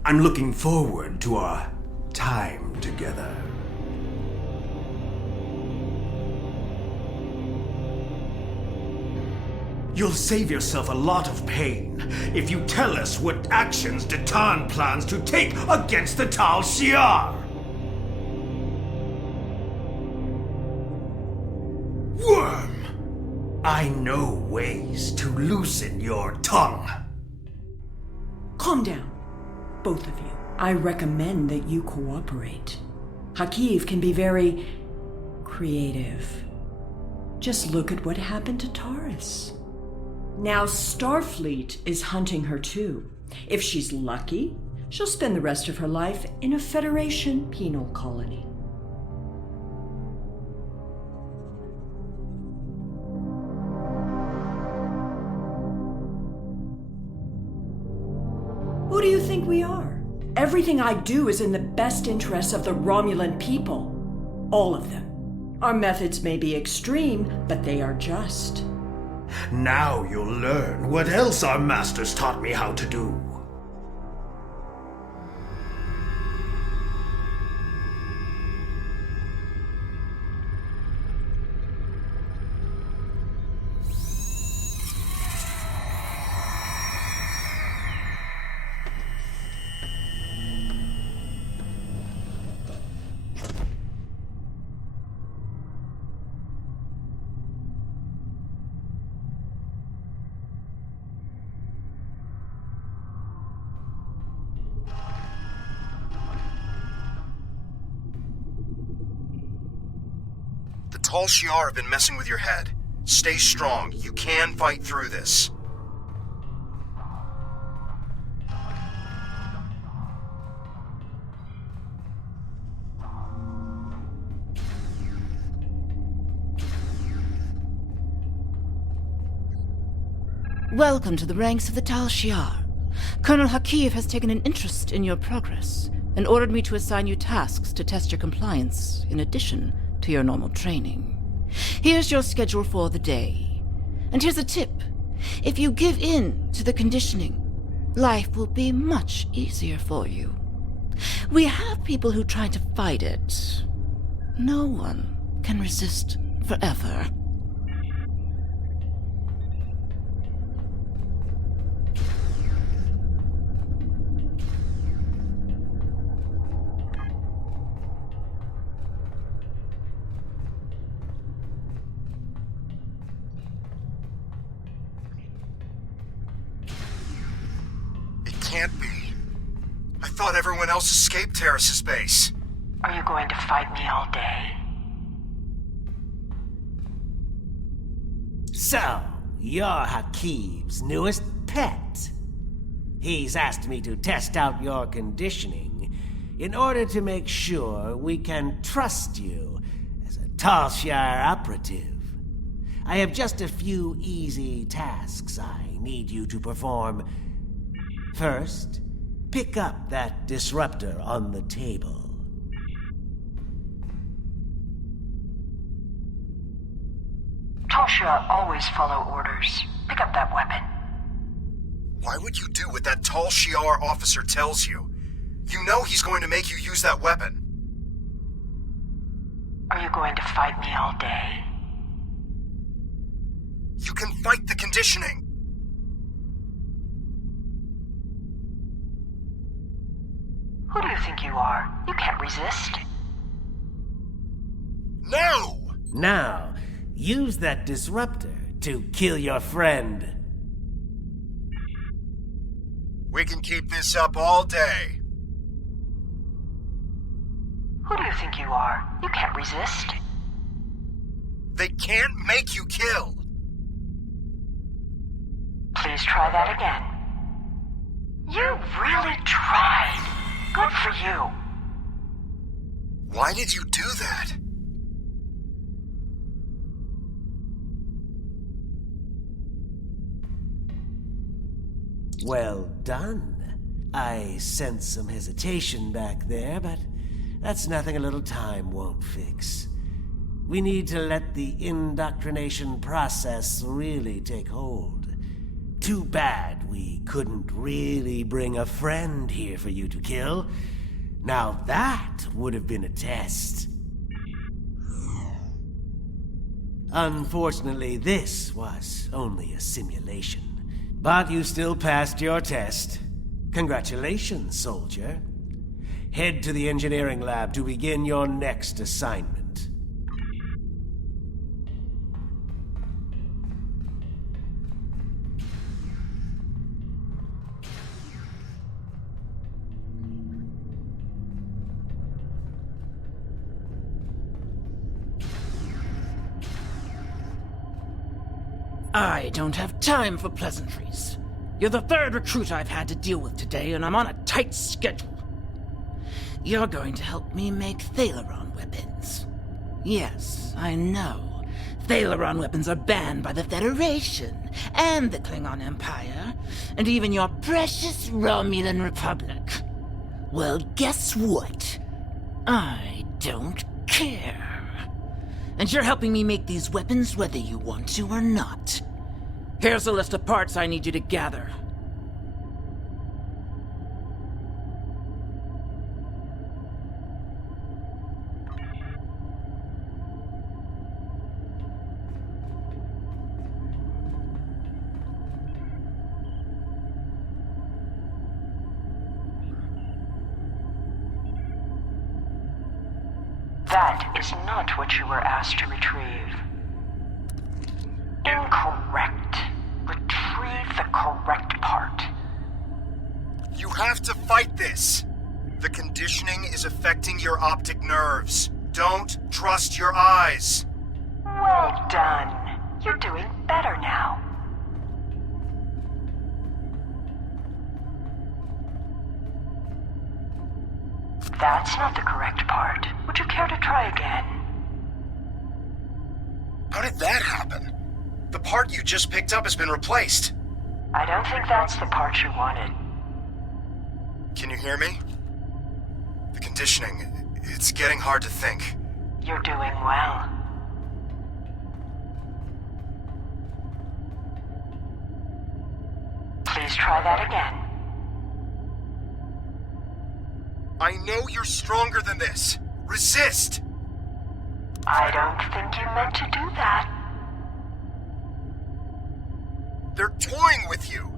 I'm looking forward to our time together. You'll save yourself a lot of pain if you tell us what actions Datan plans to take against the Tal Shiar. Worm! I know ways to loosen your tongue. Calm down, both of you. I recommend that you cooperate. Hakeev can be very creative. Just look at what happened to Taurus. Now Starfleet is hunting her too. If she's lucky, she'll spend the rest of her life in a Federation penal colony. Who do you think we are? Everything I do is in the best interests of the Romulan people. All of them. Our methods may be extreme, but they are just. Now you'll learn what else our masters taught me how to do. Tal Shiar have been messing with your head. Stay strong. You can fight through this. Welcome to the ranks of the Tal Shiar. Colonel Hakeev has taken an interest in your progress and ordered me to assign you tasks to test your compliance, in addition to your normal training. Here's your schedule for the day. And here's a tip. If you give in to the conditioning, life will be much easier for you. We have people who try to fight it. No one can resist forever. Can't be. I thought everyone else escaped Terrace's base. Are you going to fight me all day? So, you're Hakeev's newest pet. He's asked me to test out your conditioning in order to make sure we can trust you as a Tal Shiar operative. I have just a few easy tasks I need you to perform. First, pick up that disruptor on the table. Tal Shiar always follow orders. Pick up that weapon. Why would you do what that Tal Shiar officer tells you? You know he's going to make you use that weapon. Are you going to fight me all day? You can fight the conditioning. Who do you think you are? You can't resist. No! Now, use that disruptor to kill your friend. We can keep this up all day. Who do you think you are? You can't resist. They can't make you kill. Please try that again. You really tried. Good for you. Why did you do that? Well done. I sense some hesitation back there, but that's nothing a little time won't fix. We need to let the indoctrination process really take hold. Too bad we couldn't really bring a friend here for you to kill. Now that would have been a test. Unfortunately, this was only a simulation. But you still passed your test. Congratulations, soldier. Head to the engineering lab to begin your next assignment. I don't have time for pleasantries. You're the third recruit I've had to deal with today, and I'm on a tight schedule. You're going to help me make Thalaron weapons. Yes, I know. Thalaron weapons are banned by the Federation, and the Klingon Empire, and even your precious Romulan Republic. Well, guess what? I don't care. And you're helping me make these weapons whether you want to or not. Here's a list of parts I need you to gather. That is not what you were asked to retrieve. Incorrect. Retrieve the correct part. You have to fight this. The conditioning is affecting your optic nerves. Don't trust your eyes. Well done. You're doing better now. That's not the correct part. Would you care to try again? How did that happen? The part you just picked up has been replaced. I don't think that's the part you wanted. Can you hear me? The conditioning, it's getting hard to think. You're doing well. Please try that again. I know you're stronger than this. Resist! I don't think you meant to do that. They're toying with you.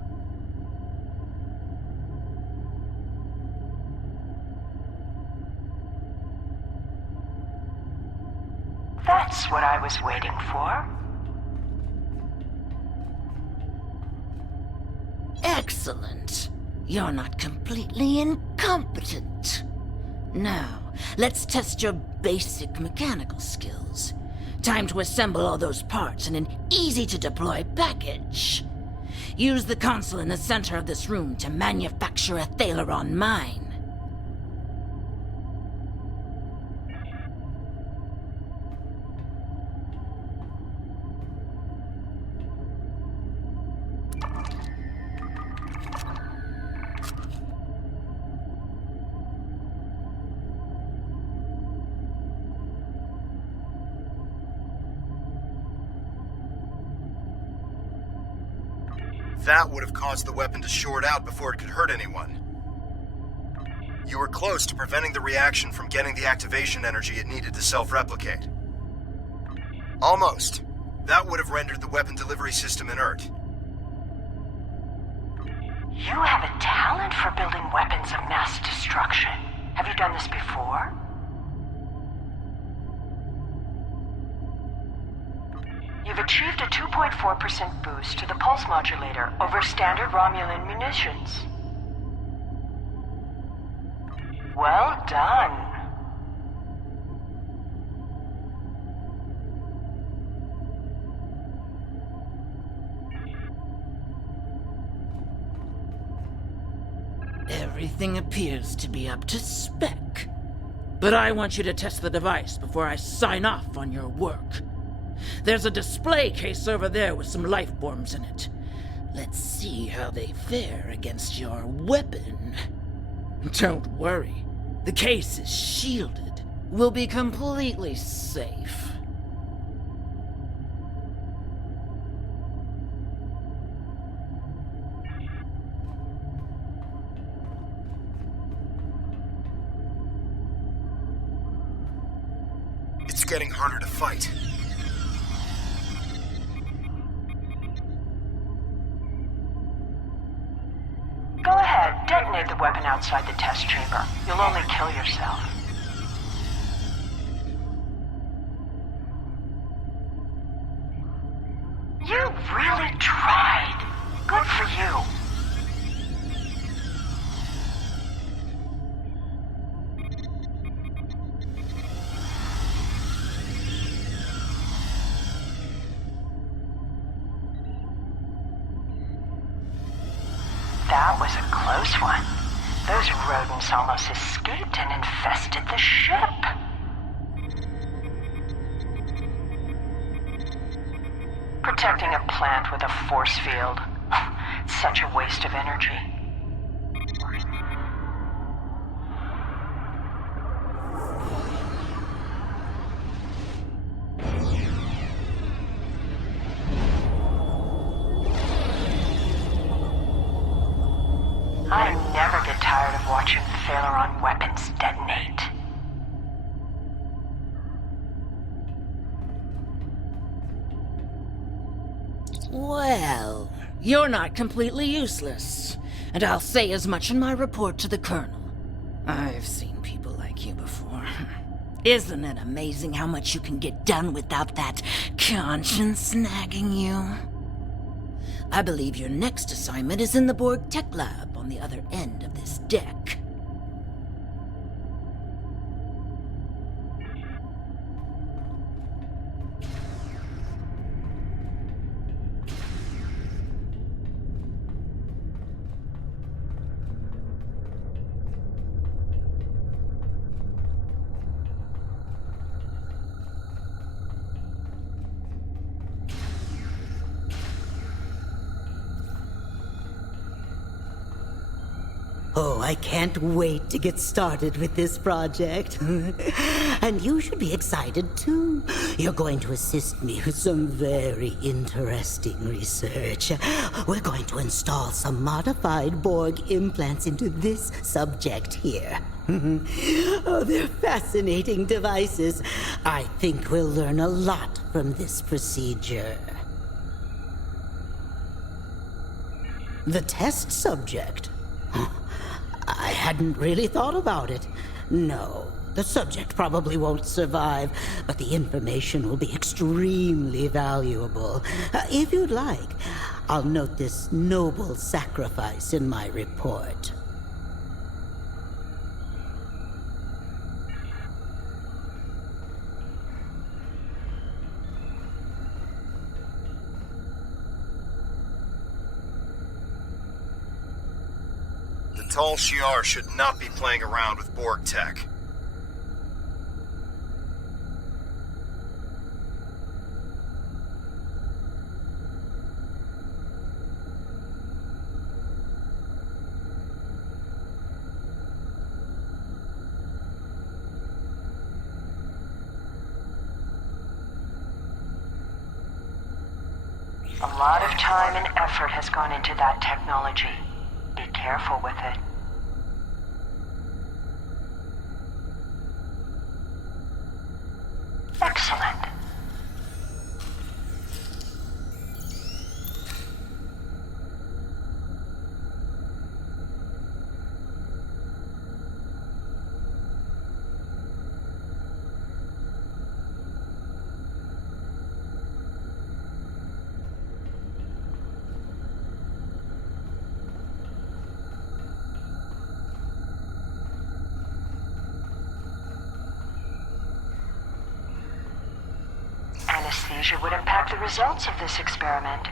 That's what I was waiting for. Excellent. You're not completely incompetent. Now, let's test your basic mechanical skills. Time to assemble all those parts in an easy-to-deploy package. Use the console in the center of this room to manufacture a Thaleron mine. That would have caused the weapon to short out before it could hurt anyone. You were close to preventing the reaction from getting the activation energy it needed to self-replicate. Almost. That would have rendered the weapon delivery system inert. You have a talent for building weapons of mass destruction. Have you done this before? You've achieved a 2.4% boost to the pulse modulator over standard Romulan munitions. Well done. Everything appears to be up to spec. But I want you to test the device before I sign off on your work. There's a display case over there with some life forms in it. Let's see how they fare against your weapon. Don't worry. The case is shielded. We'll be completely safe. It's getting harder to fight. Go ahead, detonate the weapon outside the test chamber. You'll only kill yourself. You really tried. Good for you. That was a close one. Those rodents almost escaped and infested the ship. Protecting a plant with a force field. Such a waste of energy. I never get tired of watching Thaleron weapons detonate. Well, you're not completely useless. And I'll say as much in my report to the Colonel. I've seen people like you before. Isn't it amazing how much you can get done without that conscience nagging you? I believe your next assignment is in the Borg Tech Lab on the other end of this deck. Oh, I can't wait to get started with this project. And you should be excited too. You're going to assist me with some very interesting research. We're going to install some modified Borg implants into this subject here. Oh, they're fascinating devices. I think we'll learn a lot from this procedure. The test subject? I hadn't really thought about it. No, the subject probably won't survive, but the information will be extremely valuable. If you'd like, I'll note this noble sacrifice in my report. Tal Shiar should not be playing around with Borg tech. A lot of time and effort has gone into that technology. Be careful with it. Excellent. Anesthesia would impact the results of this experiment.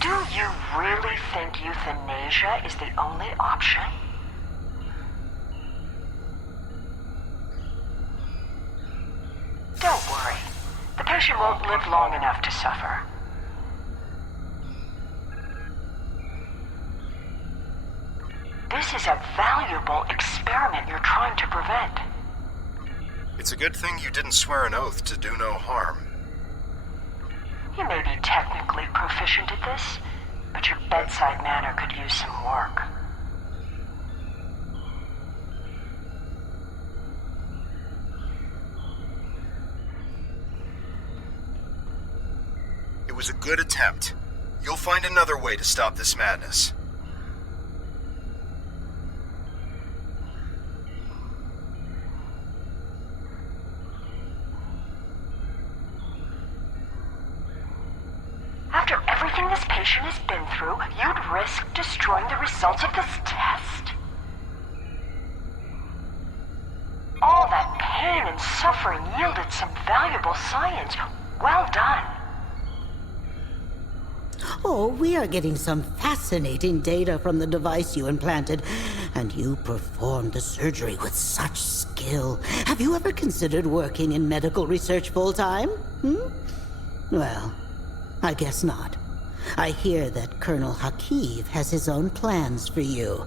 Do you really think euthanasia is the only option? Don't worry. The patient won't live long enough to suffer. This is a valuable experiment you're trying to prevent. It's a good thing you didn't swear an oath to do no harm. You may be technically proficient at this, but your bedside manner could use some work. It was a good attempt. You'll find another way to stop this madness. After everything this patient has been through, you'd risk destroying the results of this test? All that pain and suffering yielded some valuable science. Well done. Oh, we are getting some fascinating data from the device you implanted, and you performed the surgery with such skill. Have you ever considered working in medical research full-time? Well, I guess not. I hear that Colonel Hakeev has his own plans for you.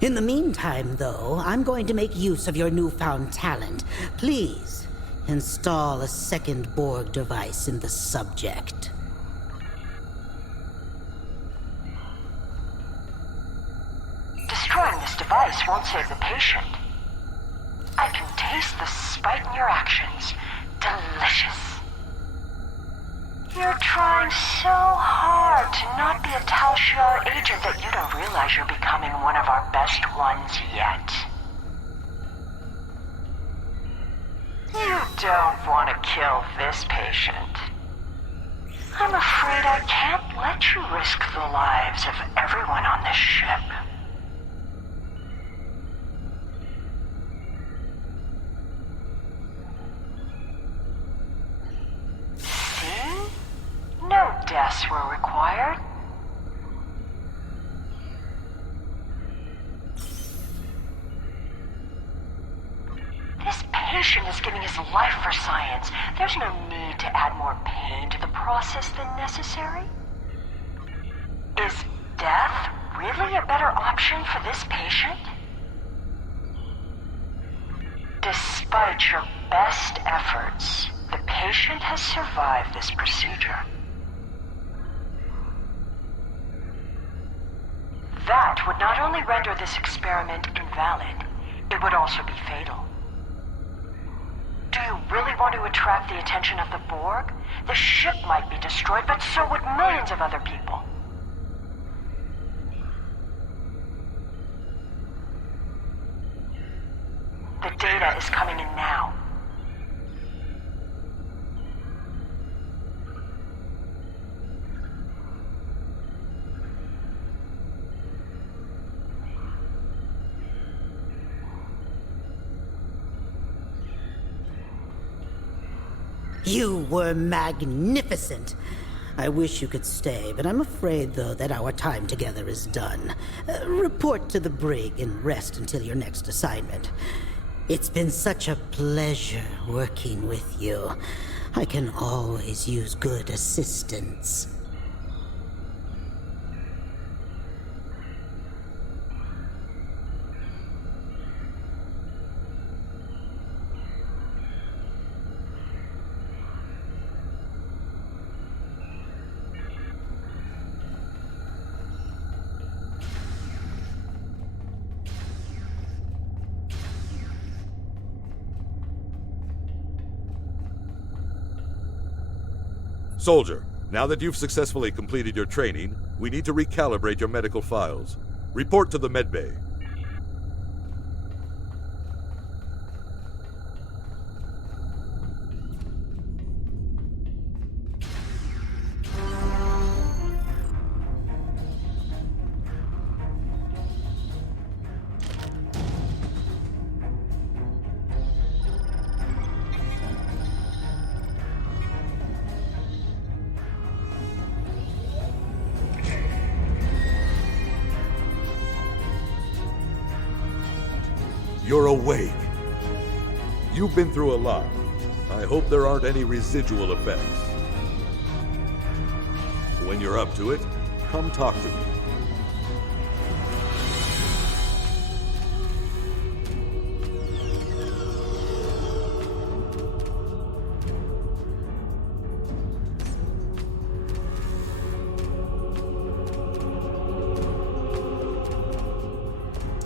In the meantime, though, I'm going to make use of your newfound talent. Please, install a second Borg device in the subject. Destroying this device won't save the patient. I can taste the spite in your actions. Delicious. You're trying so hard to not be a Tal Shiar agent that you don't realize you're becoming one of our best ones yet. You don't want to kill this patient. I'm afraid I can't let you risk the lives of everyone on this ship. No deaths were required. This patient is giving his life for science. There's no need to add more pain to the process than necessary. Is death really a better option for this patient? Despite your best efforts, the patient has survived this procedure. That would not only render this experiment invalid, it would also be fatal. Do you really want to attract the attention of the Borg? The ship might be destroyed, but so would millions of other people. The data is coming in now. You were magnificent. I wish you could stay, but I'm afraid, though, that our time together is done. Report to the brig and rest until your next assignment. It's been such a pleasure working with you. I can always use good assistance. Soldier, now that you've successfully completed your training, we need to recalibrate your medical files. Report to the medbay. You're awake. You've been through a lot. I hope there aren't any residual effects. When you're up to it, come talk to me.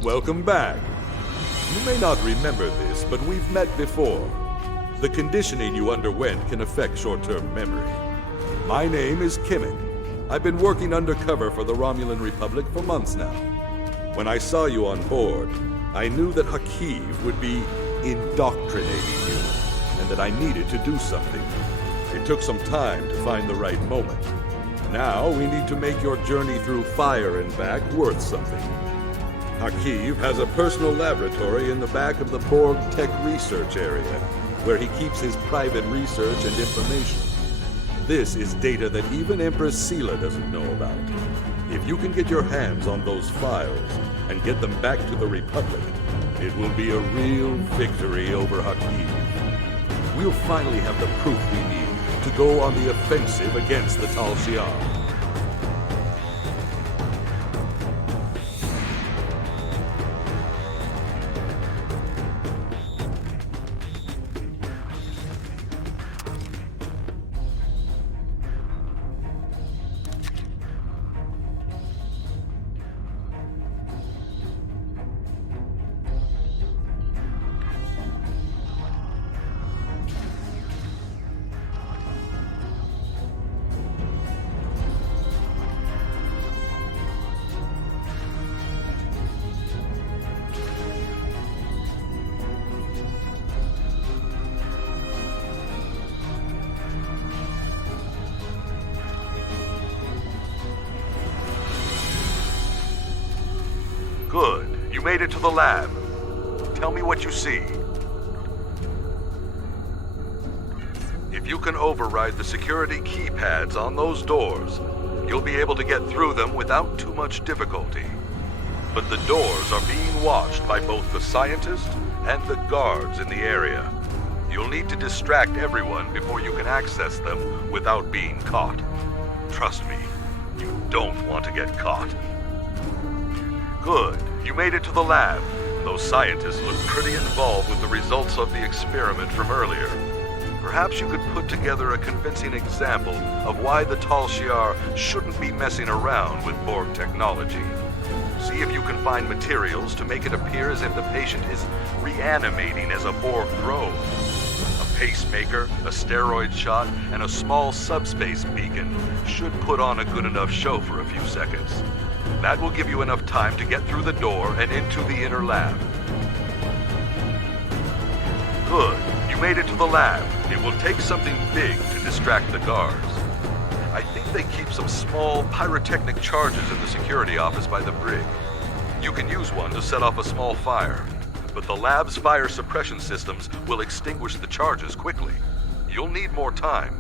Welcome back. You may not remember this, but we've met before. The conditioning you underwent can affect short-term memory. My name is Kimmik. I've been working undercover for the Romulan Republic for months now. When I saw you on board, I knew that Hakeev would be indoctrinating you, and that I needed to do something. It took some time to find the right moment. Now we need to make your journey through fire and back worth something. Hakeev has a personal laboratory in the back of the Borg Tech Research area, where he keeps his private research and information. This is data that even Empress Sela doesn't know about. If you can get your hands on those files and get them back to the Republic, it will be a real victory over Hakeev. We'll finally have the proof we need to go on the offensive against the Tal Shiar. Good. You made it to the lab. Tell me what you see. If you can override the security keypads on those doors, you'll be able to get through them without too much difficulty. But the doors are being watched by both the scientists and the guards in the area. You'll need to distract everyone before you can access them without being caught. Trust me, You don't want to get caught. Good. You made it to the lab. Those scientists look pretty involved with the results of the experiment from earlier. Perhaps you could put together a convincing example of why the Tal Shiar shouldn't be messing around with Borg technology. See if you can find materials to make it appear as if the patient is reanimating as a Borg drone. A pacemaker, a steroid shot, and a small subspace beacon should put on a good enough show for a few seconds. That will give you enough time to get through the door and into the inner lab. Good. You made it to the lab. It will take something big to distract the guards. I think they keep some small pyrotechnic charges in the security office by the brig. You can use one to set off a small fire, but the lab's fire suppression systems will extinguish the charges quickly. You'll need more time.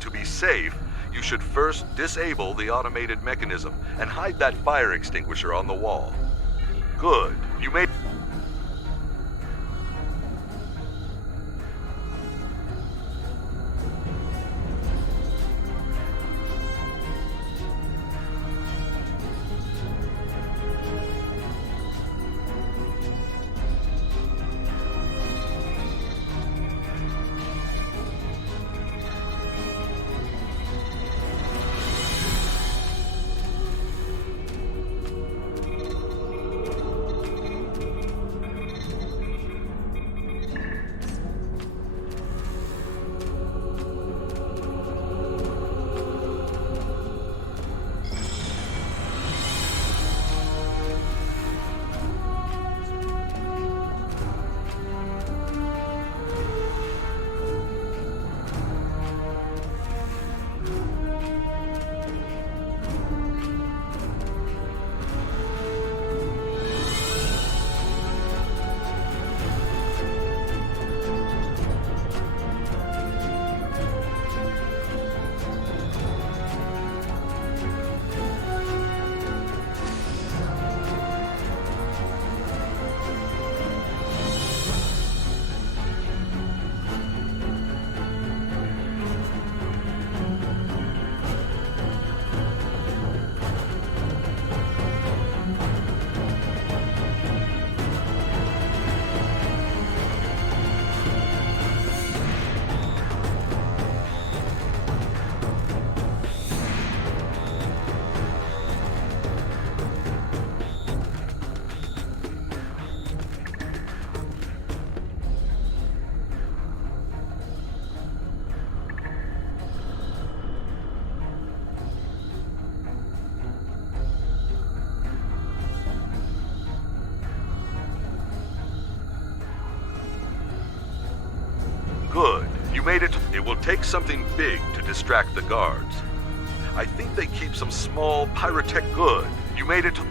To be safe, you should first disable the automated mechanism and hide that fire extinguisher on the wall. Good. You made... Good. You made it. It will take something big to distract the guards. I think they keep some small pyrotech. Good. You made it to...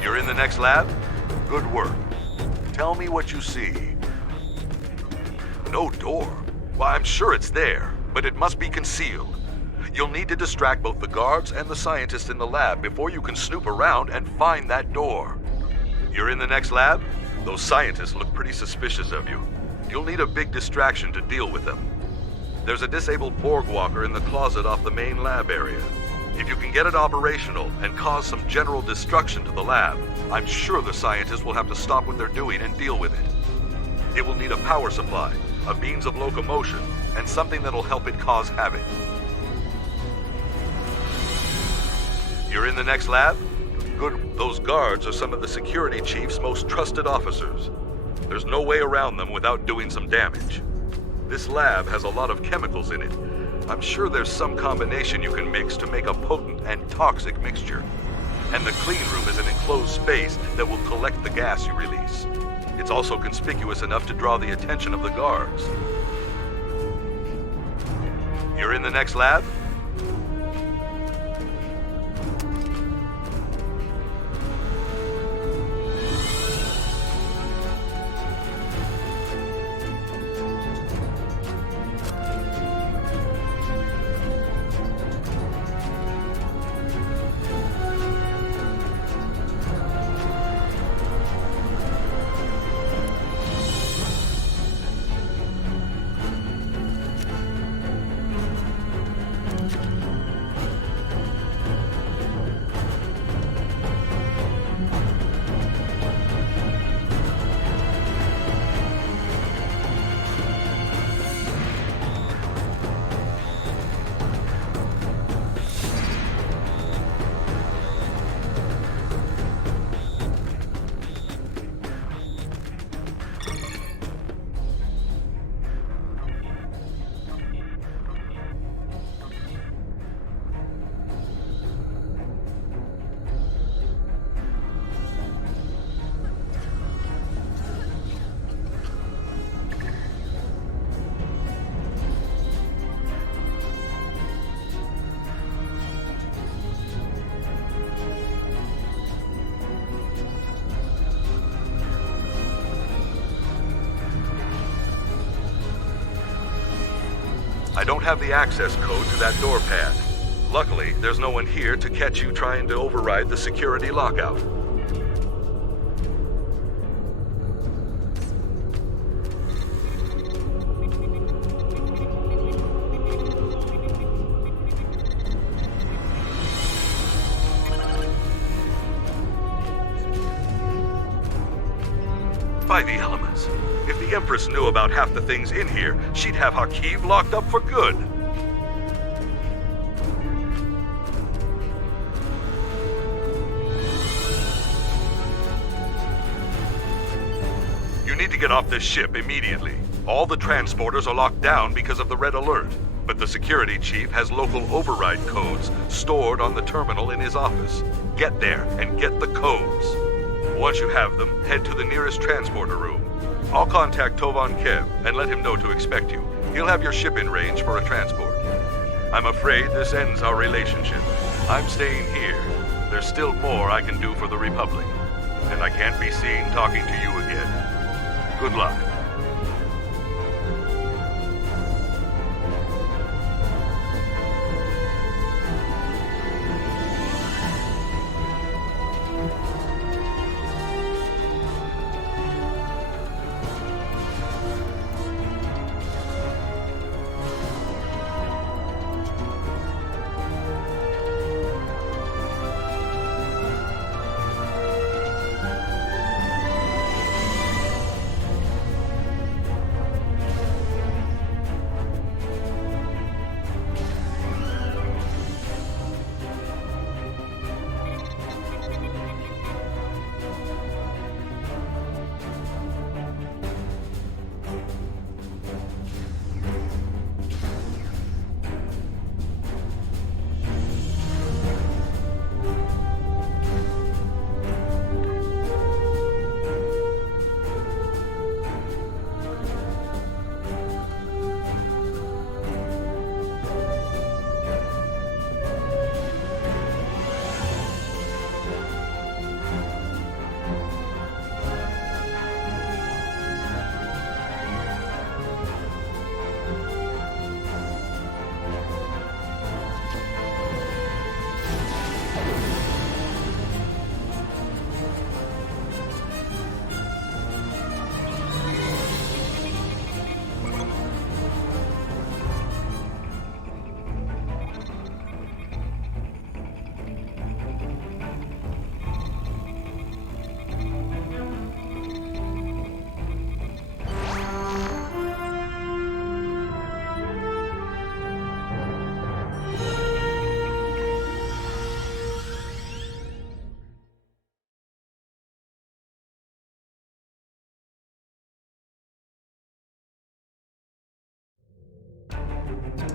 You're in the next lab? Good work. Tell me what you see. No door? Well, I'm sure it's there, but it must be concealed. You'll need to distract both the guards and the scientists in the lab before you can snoop around and find that door. You're in the next lab? Those scientists look pretty suspicious of you. You'll need a big distraction to deal with them. There's a disabled Borg walker in the closet off the main lab area. If you can get it operational and cause some general destruction to the lab, I'm sure the scientists will have to stop what they're doing and deal with it. It will need a power supply, a means of locomotion, and something that'll help it cause havoc. You're in the next lab? Good. Those guards are some of the security chief's most trusted officers. There's no way around them without doing some damage. This lab has a lot of chemicals in it. I'm sure there's some combination you can mix to make a potent and toxic mixture. And the clean room is an enclosed space that will collect the gas you release. It's also conspicuous enough to draw the attention of the guards. You're in the next lab? I don't have the access code to that door pad. Luckily, there's no one here to catch you trying to override the security lockout. By the elements. If the Empress knew about half the things in here, she'd have Hakeev locked up for good. You need to get off this ship immediately. All the transporters are locked down because of the red alert, but the security chief has local override codes stored on the terminal in his office. Get there and get the codes. Once you have them, head to the nearest transporter room. I'll contact Tovan Kev and let him know to expect you. He'll have your ship in range for a transport. I'm afraid this ends our relationship. I'm staying here. There's still more I can do for the Republic. And I can't be seen talking to you again. Good luck.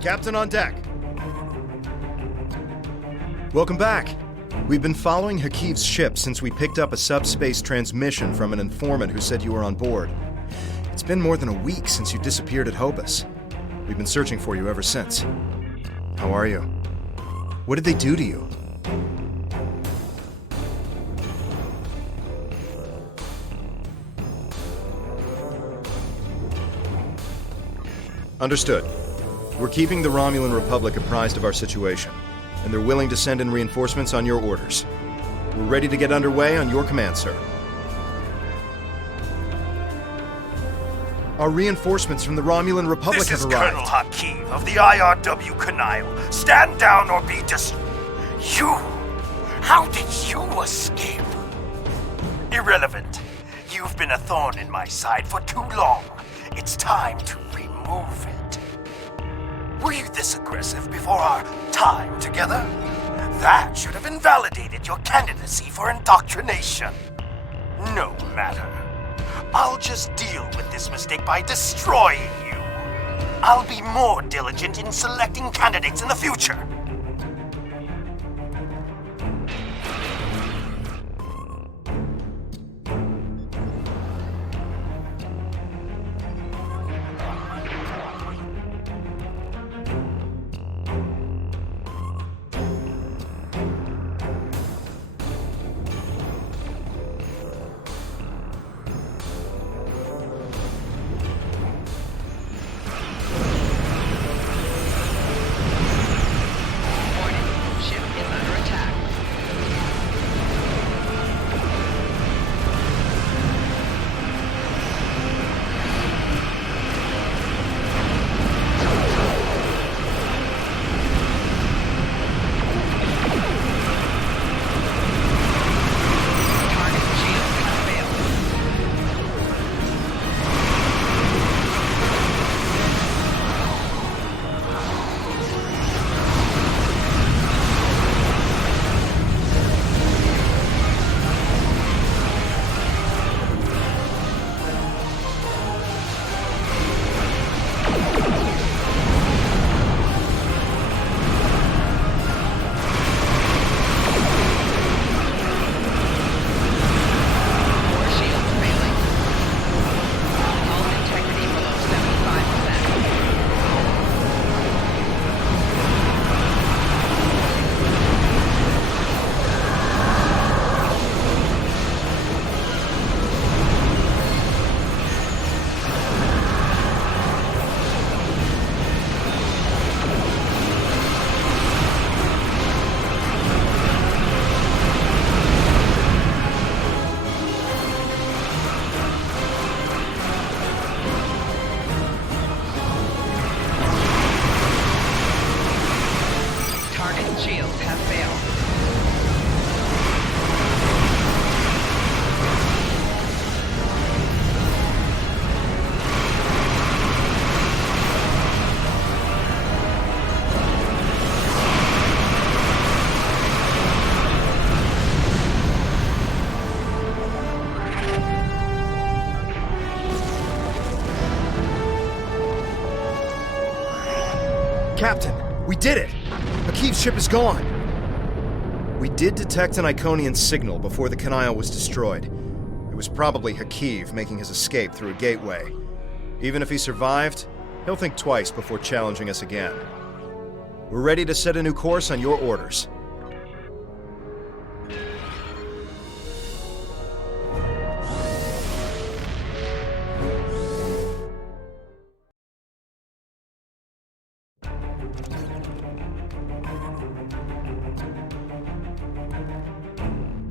Captain on deck. Welcome back. We've been following Hakeev's ship since we picked up a subspace transmission from an informant who said you were on board. It's been more than a week since you disappeared at Hobus. We've been searching for you ever since. How are you? What did they do to you? Understood. We're keeping the Romulan Republic apprised of our situation, and they're willing to send in reinforcements on your orders. We're ready to get underway on your command, sir. Our reinforcements from the Romulan Republic have arrived. This is Colonel Hakeev of the IRW Canile. Stand down or be You! How did you escape? Irrelevant. You've been a thorn in my side for too long. It's time to remove it. Were you this aggressive before our time together? That should have invalidated your candidacy for indoctrination. No matter. I'll just deal with this mistake by destroying you. I'll be more diligent in selecting candidates in the future. Captain, we did it! Hakeev's ship is gone! We did detect an Iconian signal before the Canile was destroyed. It was probably Hakeev making his escape through a gateway. Even if he survived, he'll think twice before challenging us again. We're ready to set a new course on your orders.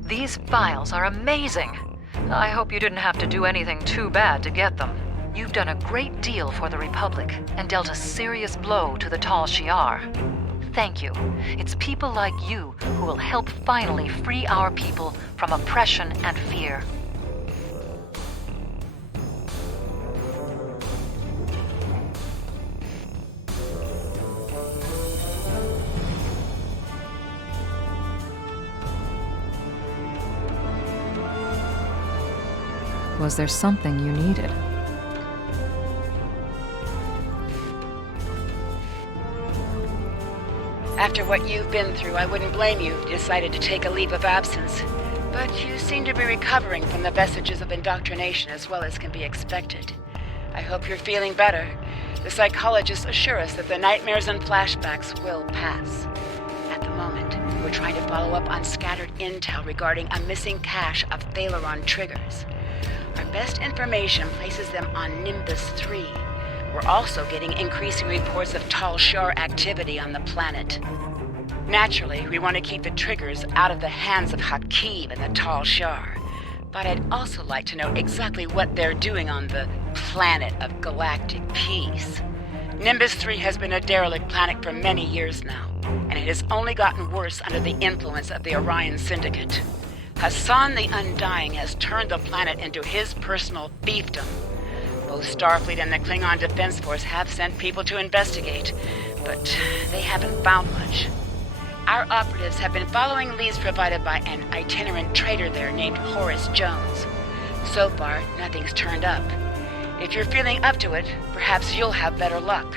These files are amazing. I hope you didn't have to do anything too bad to get them. You've done a great deal for the Republic and dealt a serious blow to the Tal Shiar. Thank you. It's people like you who will help finally free our people from oppression and fear. Was there something you needed? After what you've been through, I wouldn't blame you if you decided to take a leave of absence. But you seem to be recovering from the vestiges of indoctrination as well as can be expected. I hope you're feeling better. The psychologists assure us that the nightmares and flashbacks will pass. At the moment, we're trying to follow up on scattered intel regarding a missing cache of Thaleron triggers. Our best information places them on Nimbus 3. We're also getting increasing reports of Tal Shiar activity on the planet. Naturally, we want to keep the triggers out of the hands of Hakeev and the Tal Shiar. But I'd also like to know exactly what they're doing on the planet of galactic peace. Nimbus 3 has been a derelict planet for many years now, and it has only gotten worse under the influence of the Orion Syndicate. Hassan the Undying has turned the planet into his personal fiefdom. Both Starfleet and the Klingon Defense Force have sent people to investigate, but they haven't found much. Our operatives have been following leads provided by an itinerant trader there named Horace Jones. So far, nothing's turned up. If you're feeling up to it, perhaps you'll have better luck.